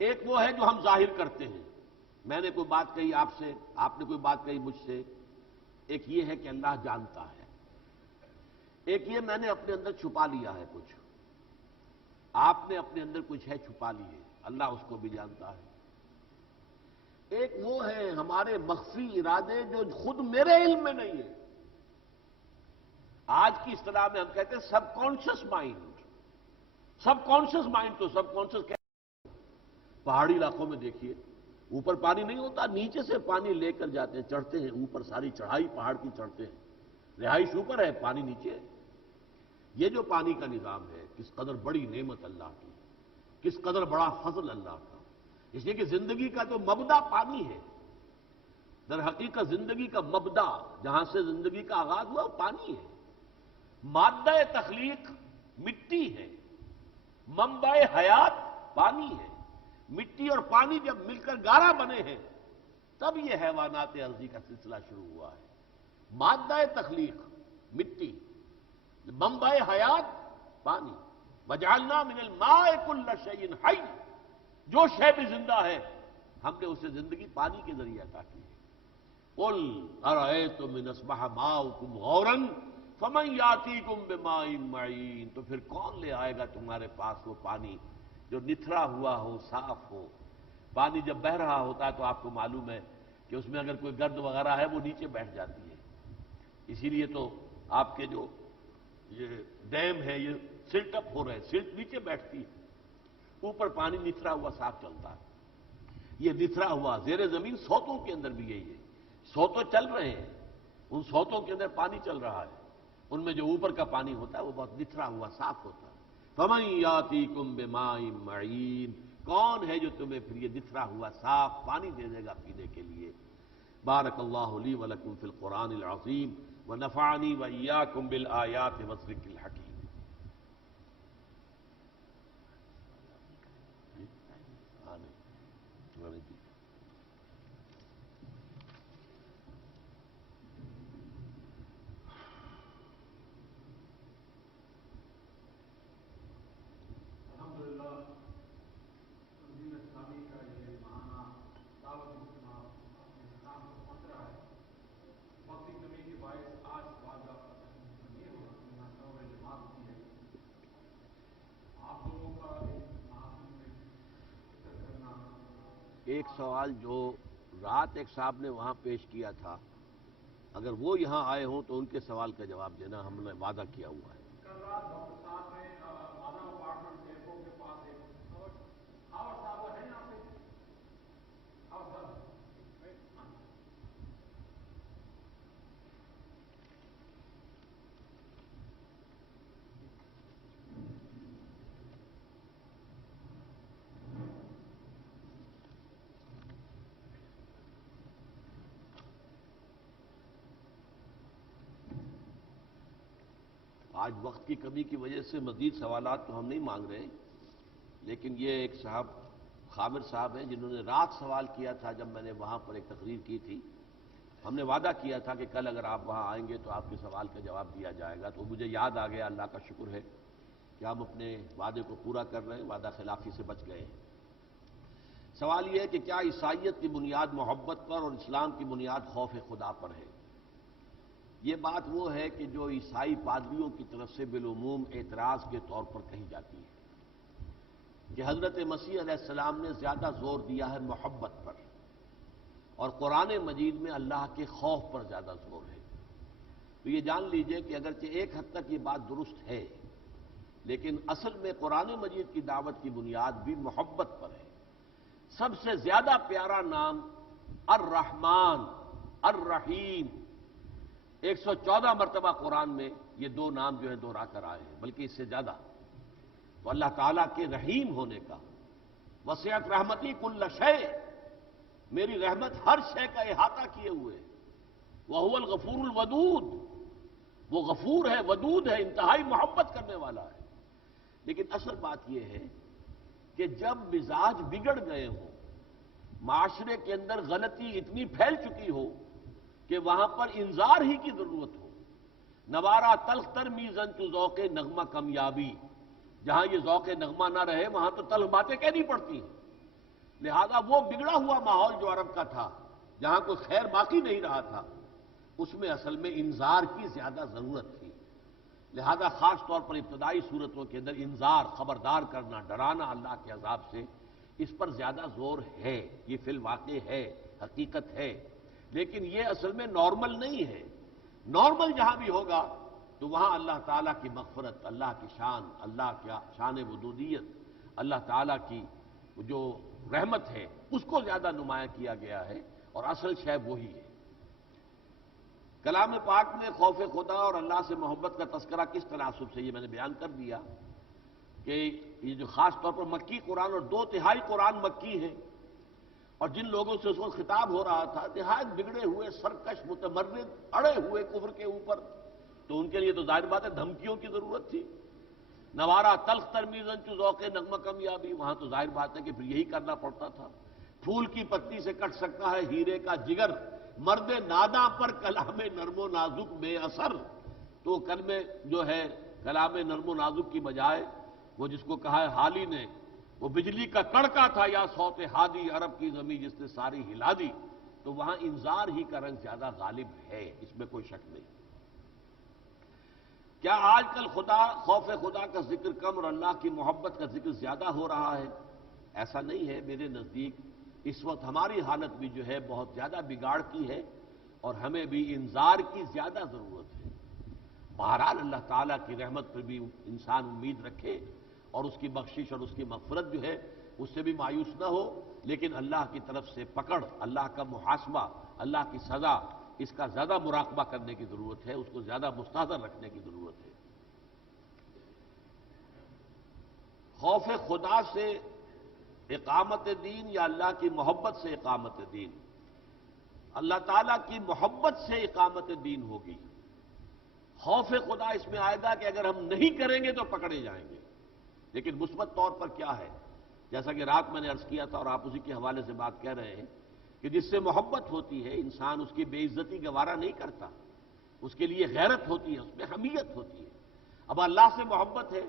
ایک وہ ہے جو ہم ظاہر کرتے ہیں، میں نے کوئی بات کہی آپ سے، آپ نے کوئی بات کہی مجھ سے۔ ایک یہ ہے کہ اللہ جانتا ہے، ایک یہ میں نے اپنے اندر چھپا لیا ہے کچھ، آپ نے اپنے اندر کچھ ہے چھپا لی ہے، اللہ اس کو بھی جانتا ہے۔ ایک وہ ہے ہمارے مخفی ارادے جو خود میرے علم میں نہیں ہے۔ آج کی اصطلاح میں ہم کہتے ہیں سب کانشس مائنڈ۔ سب کانشس مائنڈ تو سب کانشس پہاڑی علاقوں میں دیکھیے، اوپر پانی نہیں ہوتا، نیچے سے پانی لے کر جاتے ہیں، چڑھتے ہیں اوپر، ساری چڑھائی پہاڑ کی چڑھتے ہیں، رہائش اوپر ہے، پانی نیچے ہے۔ یہ جو پانی کا نظام ہے، کس قدر بڑی نعمت اللہ کی، کس قدر بڑا فضل اللہ کا، اس لیے کہ زندگی کا تو مبدا پانی ہے۔ در حقیقت زندگی کا مبدا، جہاں سے زندگی کا آغاز ہوا، وہ پانی ہے۔ مادہ تخلیق مٹی ہے، منبع حیات پانی ہے۔ مٹی اور پانی جب مل کر گارا بنے ہیں تب یہ حیوانات ارضی کا سلسلہ شروع ہوا ہے۔ مادہ تخلیق مٹی، منبع حیات پانی، وجعلنا من الماء کل شیء حی، جو شے بھی زندہ ہے ہم نے اسے زندگی پانی کے ذریعے عطا کی ہے۔ قل ارأیتم ان اصبح ماؤکم غورا فمن یاتیکم بماء معین، تو پھر کون لے آئے گا تمہارے پاس وہ پانی جو نتھرا ہوا ہو، صاف ہو۔ پانی جب بہہ رہا ہوتا ہے تو آپ کو معلوم ہے کہ اس میں اگر کوئی گرد وغیرہ ہے وہ نیچے بیٹھ جاتی ہے، اسی لیے تو آپ کے جو یہ ڈیم ہے یہ سلٹ اپ ہو رہے ہیں، سلٹ نیچے بیٹھتی ہے، اوپر پانی نتھرا ہوا صاف چلتا ہے۔ یہ نتھرا ہوا زیر زمین سوتوں کے اندر بھی یہی ہے، سوتوں چل رہے ہیں، ان سوتوں کے اندر پانی چل رہا ہے، ان میں جو اوپر کا پانی ہوتا ہے وہ بہت نتھرا ہوا صاف ہوتا ہے۔ فَمَن يَأْتِيكُم بِمَاءٍ مَّعِينٍ، کون ہے جو تمہیں پھر یہ نتھرا ہوا صاف پانی دے دے گا پینے کے لیے۔ بارک اللہ لی ولکم فی القرآن العظیم ونفعنی وإیاکم بالآیات والذکر الحکیم۔ ایک سوال جو رات ایک صاحب نے وہاں پیش کیا تھا، اگر وہ یہاں آئے ہوں تو ان کے سوال کا جواب دینا ہم نے وعدہ کیا ہوا ہے۔ کل رات ڈاکٹر صاحب نے مادہ اپارٹمنٹ ایئرپورٹ کے پاس ایک خاور صاحب ہے یہاں پہ، خاور صاحب آج وقت کی کمی کی وجہ سے مزید سوالات تو ہم نہیں مانگ رہے، لیکن یہ ایک صاحب خامر صاحب ہیں جنہوں نے رات سوال کیا تھا جب میں نے وہاں پر ایک تقریر کی تھی۔ ہم نے وعدہ کیا تھا کہ کل اگر آپ وہاں آئیں گے تو آپ کے سوال کا جواب دیا جائے گا، تو مجھے یاد آ گیا، اللہ کا شکر ہے کہ ہم اپنے وعدے کو پورا کر رہے ہیں، وعدہ خلافی سے بچ گئے ہیں۔ سوال یہ ہے کہ کیا عیسائیت کی بنیاد محبت پر اور اسلام کی بنیاد خوف خدا پر ہے؟ یہ بات وہ ہے کہ جو عیسائی پادریوں کی طرف سے بالعموم اعتراض کے طور پر کہی جاتی ہے کہ حضرت مسیح علیہ السلام نے زیادہ زور دیا ہے محبت پر، اور قرآن مجید میں اللہ کے خوف پر زیادہ زور ہے۔ تو یہ جان لیجئے کہ اگرچہ ایک حد تک یہ بات درست ہے، لیکن اصل میں قرآن مجید کی دعوت کی بنیاد بھی محبت پر ہے۔ سب سے زیادہ پیارا نام الرحمن، الرحیم، 114 مرتبہ قرآن میں یہ دو نام جو ہے دہرا کر آئے ہیں، بلکہ اس سے زیادہ۔ تو اللہ تعالیٰ کے رحیم ہونے کا، وسعت رحمتی کل شیء، میری رحمت ہر شے کا احاطہ کیے ہوئے، وَهُوَ الْغَفُورُ الْوَدُودُ، وہ غفور ہے، ودود ہے، انتہائی محبت کرنے والا ہے۔ لیکن اصل بات یہ ہے کہ جب مزاج بگڑ گئے ہوں، معاشرے کے اندر غلطی اتنی پھیل چکی ہو کہ وہاں پر انذار ہی کی ضرورت ہو، نوارا تلخ تر میزن تو ذوق نغمہ کمیابی، جہاں یہ ذوق نغمہ نہ رہے وہاں تو تلخ باتیں کہنی پڑتی ہیں۔ لہذا وہ بگڑا ہوا ماحول جو عرب کا تھا، جہاں کوئی خیر باقی نہیں رہا تھا، اس میں اصل میں انذار کی زیادہ ضرورت تھی۔ لہذا خاص طور پر ابتدائی صورتوں کے اندر انذار، خبردار کرنا، ڈرانا اللہ کے عذاب سے، اس پر زیادہ زور ہے، یہ فی الواقع ہے، حقیقت ہے۔ لیکن یہ اصل میں نارمل نہیں ہے۔ نارمل جہاں بھی ہوگا تو وہاں اللہ تعالیٰ کی مغفرت، اللہ کی شان، اللہ کی شان ودودیت، اللہ تعالیٰ کی جو رحمت ہے اس کو زیادہ نمایاں کیا گیا ہے، اور اصل شے وہی ہے۔ کلام پاک میں خوف خدا اور اللہ سے محبت کا تذکرہ کس تناسب سے، یہ میں نے بیان کر دیا کہ یہ جو خاص طور پر مکی قرآن، اور 2/3 قرآن مکی ہے، اور جن لوگوں سے اس وقت خطاب ہو رہا تھا نہایت بگڑے ہوئے، سرکش، متمرد، اڑے ہوئے کفر کے اوپر، تو ان کے لیے تو ظاہر بات ہے دھمکیوں کی ضرورت تھی. نوارا تلخ ترمیزن چو ذوق نغمہ کمیابی، وہاں تو ظاہر بات ہے کہ پھر یہی کرنا پڑتا تھا. پھول کی پتی سے کٹ سکتا ہے ہیرے کا جگر، مرد ناداں پر کلام نرم و نازک بے اثر. تو کلمے جو ہے کلام نرم و نازک کی بجائے وہ جس کو کہا ہے حالی نے، وہ بجلی کا کڑکا تھا یا صوت ہادی عرب کی زمین جس نے ساری ہلا دی. تو وہاں انذار ہی کا رنگ زیادہ غالب ہے، اس میں کوئی شک نہیں. کیا آج کل خوف خدا کا ذکر کم اور اللہ کی محبت کا ذکر زیادہ ہو رہا ہے؟ ایسا نہیں ہے. میرے نزدیک اس وقت ہماری حالت بھی جو ہے بہت زیادہ بگاڑ کی ہے اور ہمیں بھی انذار کی زیادہ ضرورت ہے. بہرحال اللہ تعالیٰ کی رحمت پر بھی انسان امید رکھے اور اس کی بخشش اور اس کی مغفرت جو ہے اس سے بھی مایوس نہ ہو، لیکن اللہ کی طرف سے پکڑ، اللہ کا محاسبہ، اللہ کی سزا، اس کا زیادہ مراقبہ کرنے کی ضرورت ہے، اس کو زیادہ مستحضر رکھنے کی ضرورت ہے. خوف خدا سے اقامت دین یا اللہ کی محبت سے اقامت دین؟ اللہ تعالیٰ کی محبت سے اقامت دین ہوگی. خوف خدا اس میں آئے گا کہ اگر ہم نہیں کریں گے تو پکڑے جائیں گے. لیکن مثبت طور پر کیا ہے، جیسا کہ رات میں نے عرض کیا تھا اور آپ اسی کے حوالے سے بات کہہ رہے ہیں کہ جس سے محبت ہوتی ہے انسان اس کی بے عزتی گوارا نہیں کرتا، اس کے لیے غیرت ہوتی ہے، اس میں حمیت ہوتی ہے. اب اللہ سے محبت ہے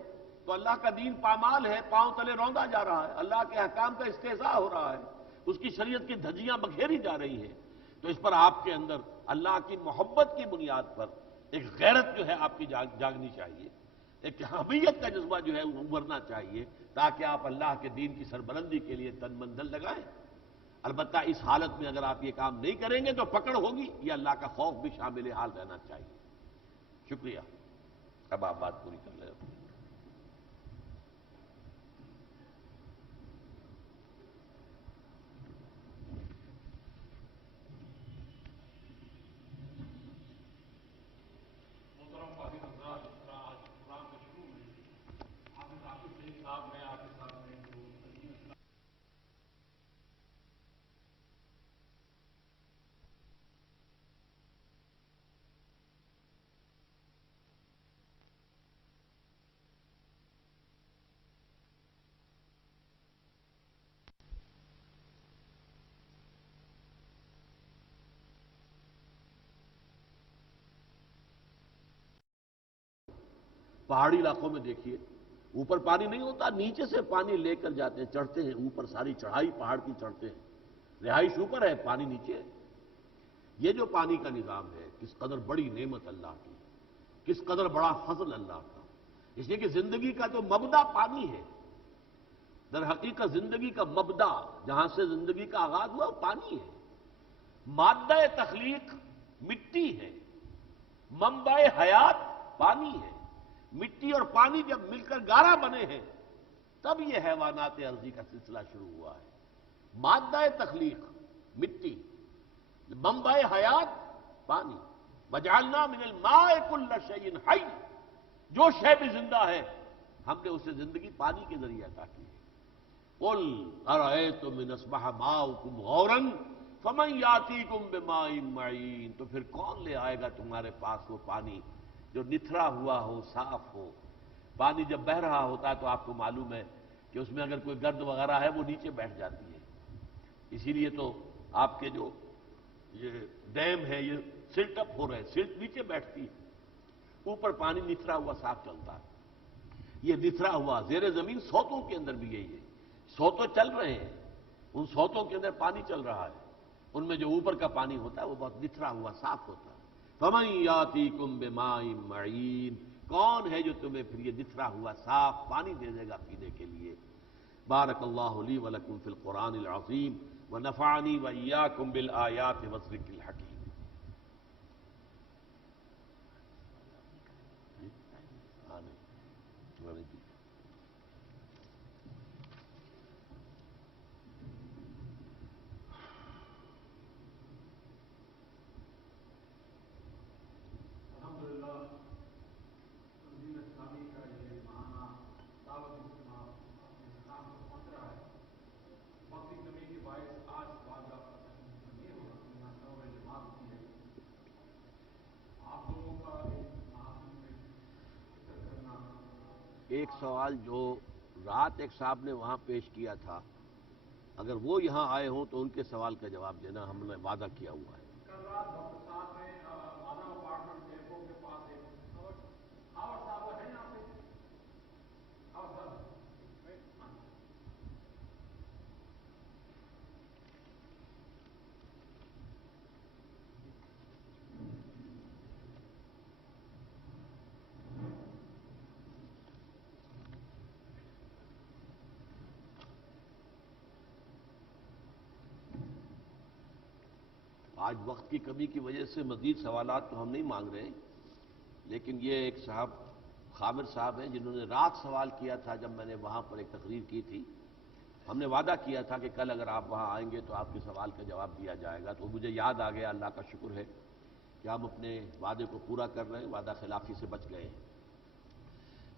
تو اللہ کا دین پامال ہے، پاؤں تلے روندا جا رہا ہے، اللہ کے احکام کا استہزاء ہو رہا ہے، اس کی شریعت کی دھجیاں بکھیری جا رہی ہیں. تو اس پر آپ کے اندر اللہ کی محبت کی بنیاد پر ایک غیرت جو ہے آپ کی جاگنی چاہیے، ایک حمیت کا جذبہ جو ہے ابھرنا چاہیے تاکہ آپ اللہ کے دین کی سربلندی کے لیے تن من دل لگائیں. البتہ اس حالت میں اگر آپ یہ کام نہیں کریں گے تو پکڑ ہوگی، یہ اللہ کا خوف بھی شامل حال رہنا چاہیے. شکریہ. اب آپ بات پوری کر لیں. پہاڑی علاقوں میں دیکھیے اوپر پانی نہیں ہوتا، نیچے سے پانی لے کر جاتے ہیں، چڑھتے ہیں اوپر، ساری چڑھائی پہاڑ کی چڑھتے ہیں، رہائش اوپر ہے پانی نیچے ہے. یہ جو پانی کا نظام ہے کس قدر بڑی نعمت اللہ کی، کس قدر بڑا فضل اللہ کا. اس لیے کہ زندگی کا جو مبدا پانی ہے، در حقیقت زندگی کا مبدا جہاں سے زندگی کا آغاز ہوا وہ پانی ہے. مادہ تخلیق مٹی ہے، منبع حیات پانی ہے. مٹی اور پانی جب مل کر گارا بنے ہیں تب یہ حیوانات ارضی کا سلسلہ شروع ہوا ہے. مادہ تخلیق مٹی، منبع حیات پانی. وجعلنا من الماء كل شيء حي، جو شے بھی زندہ ہے ہم نے اسے زندگی پانی کے ذریعے عطا کی ہے. قل ارأيتم ان اصبح ماؤكم غورا فمن ياتيكم بماء معين. تو پھر کون لے آئے گا تمہارے پاس وہ پانی جو نتھرا ہوا ہو، صاف ہو. پانی جب بہہ رہا ہوتا ہے تو آپ کو معلوم ہے کہ اس میں اگر کوئی گرد وغیرہ ہے وہ نیچے بیٹھ جاتی ہے. اسی لیے تو آپ کے جو یہ ڈیم ہے یہ سلٹ اپ ہو رہے ہیں، سلٹ نیچے بیٹھتی ہے، اوپر پانی نتھرا ہوا صاف چلتا ہے. یہ نتھرا ہوا زیر زمین سوتوں کے اندر بھی یہی ہے. سوتوں چل رہے ہیں، ان سوتوں کے اندر پانی چل رہا ہے، ان میں جو اوپر کا پانی ہوتا ہے وہ بہت نتھرا ہوا صاف ہوتا ہے. فَمَن يَأْتِيكُم بِمَاءٍ مَّعِينٍ، کون ہے جو تمہیں پھر یہ نتھرا ہوا صاف پانی دے دے گا پینے کے لیے. بارک اللہ لی ولکم فی القرآن العظیم ونفعنی وإیاکم بالآیات والذکر الحکیم. ایک سوال جو رات ایک صاحب نے وہاں پیش کیا تھا، اگر وہ یہاں آئے ہوں تو ان کے سوال کا جواب دینا ہم نے وعدہ کیا ہوا ہے۔ کل رات ڈاکٹر صاحب نے مادہ اپارٹمنٹ ایئرپورٹ کے پاس ایک ہاور صاحب ہے یہاں پہ ہاور صاحب آج وقت کی کمی کی وجہ سے مزید سوالات تو ہم نہیں مانگ رہے، لیکن یہ ایک صاحب خامر صاحب ہیں جنہوں نے رات سوال کیا تھا جب میں نے وہاں پر ایک تقریر کی تھی۔ ہم نے وعدہ کیا تھا کہ کل اگر آپ وہاں آئیں گے تو آپ کے سوال کا جواب دیا جائے گا، تو مجھے یاد آ گیا، اللہ کا شکر ہے کہ ہم اپنے وعدے کو پورا کر رہے ہیں، وعدہ خلافی سے بچ گئے ہیں۔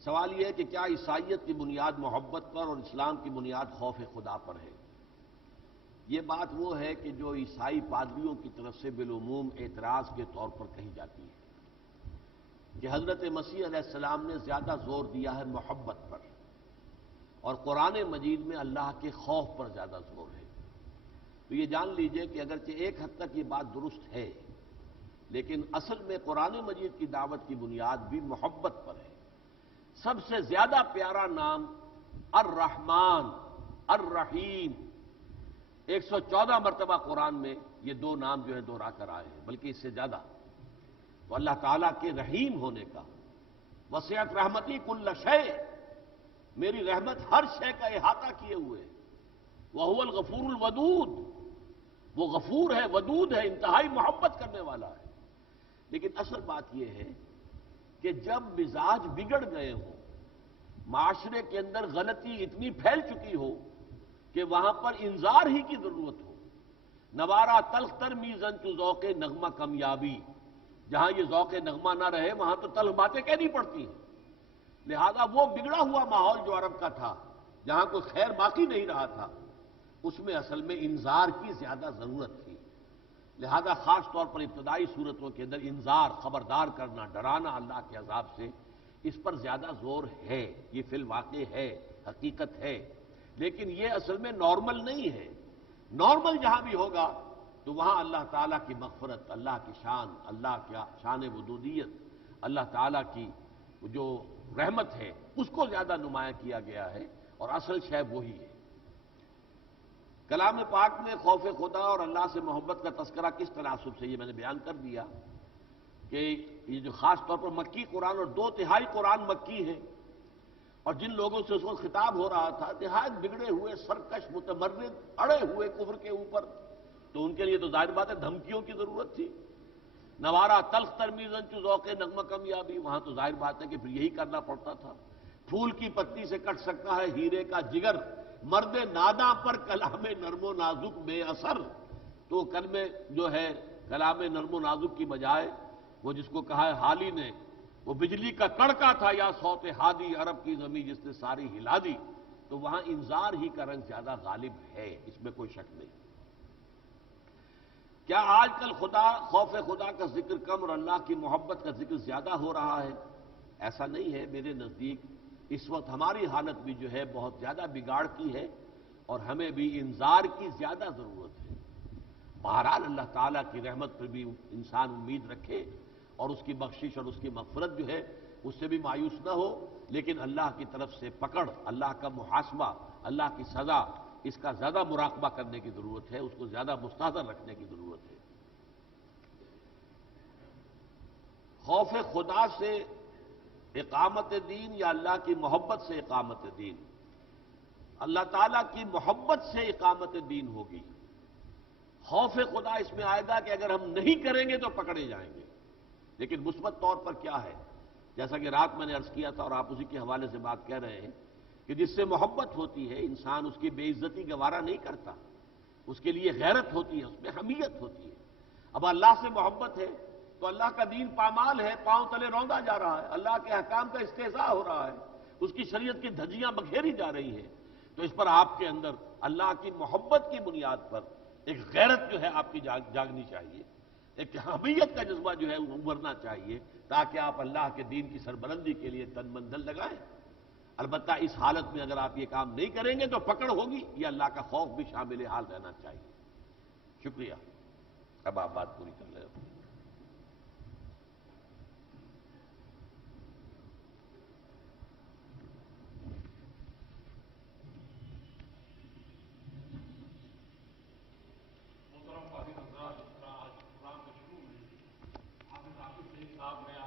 سوال یہ ہے کہ کیا عیسائیت کی بنیاد محبت پر اور اسلام کی بنیاد خوف خدا پر ہے؟ یہ بات وہ ہے کہ جو عیسائی پادریوں کی طرف سے بالعموم اعتراض کے طور پر کہی جاتی ہے کہ حضرت مسیح علیہ السلام نے زیادہ زور دیا ہے محبت پر، اور قرآن مجید میں اللہ کے خوف پر زیادہ زور ہے۔ تو یہ جان لیجئے کہ اگرچہ ایک حد تک یہ بات درست ہے، لیکن اصل میں قرآن مجید کی دعوت کی بنیاد بھی محبت پر ہے۔ سب سے زیادہ پیارا نام الرحمن، الرحیم، 114 مرتبہ قرآن میں یہ دو نام جو ہے دہرا کر آئے ہیں، بلکہ اس سے زیادہ۔ تو اللہ تعالیٰ کے رحیم ہونے کا، وسعت رحمتی کل شیء، میری رحمت ہر شے کا احاطہ کیے ہوئے، وہو الغفور الودود، وہ غفور ہے، ودود ہے، انتہائی محبت کرنے والا ہے۔ لیکن اصل بات یہ ہے کہ جب مزاج بگڑ گئے ہوں، معاشرے کے اندر غلطی اتنی پھیل چکی ہو کہ وہاں پر انذار ہی کی ضرورت ہو، نوارا تلخ تر میزن چو ذوق نغمہ کمیابی، جہاں یہ ذوق نغمہ نہ رہے وہاں تو تلخ باتیں کہنی پڑتی ہیں۔ لہذا وہ بگڑا ہوا ماحول جو عرب کا تھا، جہاں کوئی خیر باقی نہیں رہا تھا، اس میں اصل میں انذار کی زیادہ ضرورت تھی۔ لہذا خاص طور پر ابتدائی صورتوں کے اندر انذار، خبردار کرنا، ڈرانا اللہ کے عذاب سے، اس پر زیادہ زور ہے، یہ فی الواقع ہے، حقیقت ہے۔ لیکن یہ اصل میں نارمل نہیں ہے۔ نارمل جہاں بھی ہوگا تو وہاں اللہ تعالیٰ کی مغفرت، اللہ کی شان، اللہ کی شان ودودیت، اللہ تعالیٰ کی جو رحمت ہے اس کو زیادہ نمایاں کیا گیا ہے، اور اصل شے وہی ہے۔ کلام پاک میں خوف خدا اور اللہ سے محبت کا تذکرہ کس تناسب سے، یہ میں نے بیان کر دیا کہ یہ جو خاص طور پر مکی قرآن، اور 2/3 قرآن مکی ہے، اور جن لوگوں سے اس وقت خطاب ہو رہا تھا نہایت بگڑے ہوئے، سرکش، متمرد، اڑے ہوئے کفر کے اوپر، تو ان کے لیے تو ظاہر بات ہے دھمکیوں کی ضرورت تھی۔ نوارا تلخ ترمیزن چو ذوق نغمہ کمیابی، وہاں تو ظاہر بات ہے کہ پھر یہی کرنا پڑتا تھا۔ پھول کی پتی سے کٹ سکتا ہے ہیرے کا جگر، مرد ناداں پر کلام نرم و نازک بے اثر۔ تو کلمے جو ہے کلام نرم و نازک کی بجائے وہ جس کو کہا ہے حالی نے، وہ بجلی کا کڑکا تھا یا صوت ہادی، عرب کی زمین جس نے ساری ہلا دی۔ تو وہاں انذار ہی کا رنگ زیادہ غالب ہے، اس میں کوئی شک نہیں۔ کیا آج کل خوف خدا کا ذکر کم اور اللہ کی محبت کا ذکر زیادہ ہو رہا ہے؟ ایسا نہیں ہے، میرے نزدیک اس وقت ہماری حالت بھی جو ہے بہت زیادہ بگاڑ کی ہے، اور ہمیں بھی انذار کی زیادہ ضرورت ہے۔ بہرحال اللہ تعالیٰ کی رحمت پر بھی انسان امید رکھے، اور اس کی بخشش اور اس کی مغفرت جو ہے اس سے بھی مایوس نہ ہو، لیکن اللہ کی طرف سے پکڑ، اللہ کا محاسبہ، اللہ کی سزا، اس کا زیادہ مراقبہ کرنے کی ضرورت ہے، اس کو زیادہ مستحضر رکھنے کی ضرورت ہے۔ خوف خدا سے اقامت دین یا اللہ کی محبت سے اقامت دین؟ اللہ تعالیٰ کی محبت سے اقامت دین ہوگی۔ خوف خدا اس میں آئے گا کہ اگر ہم نہیں کریں گے تو پکڑے جائیں گے، لیکن مثبت طور پر کیا ہے، جیسا کہ رات میں نے عرض کیا تھا اور آپ اسی کے حوالے سے بات کہہ رہے ہیں کہ جس سے محبت ہوتی ہے انسان اس کی بے عزتی گوارا نہیں کرتا، اس کے لیے غیرت ہوتی ہے، اس میں حمیت ہوتی ہے۔ اب اللہ سے محبت ہے تو اللہ کا دین پامال ہے، پاؤں تلے روندا جا رہا ہے، اللہ کے احکام کا استہزاء ہو رہا ہے، اس کی شریعت کی دھجیاں بکھیری جا رہی ہیں، تو اس پر آپ کے اندر اللہ کی محبت کی بنیاد پر ایک غیرت جو ہے آپ کی جاگنی چاہیے، ایک حمیت کا جذبہ جو ہے ابھرنا چاہیے، تاکہ آپ اللہ کے دین کی سربلندی کے لیے تن من دل لگائیں۔ البتہ اس حالت میں اگر آپ یہ کام نہیں کریں گے تو پکڑ ہوگی، یہ اللہ کا خوف بھی شامل حال رہنا چاہیے۔ شکریہ، اب آپ بات پوری کر لیں۔ محترم قاضی حضرات، آج پروگرام کے شروع میں حافظ عاقب سعید صاحب نے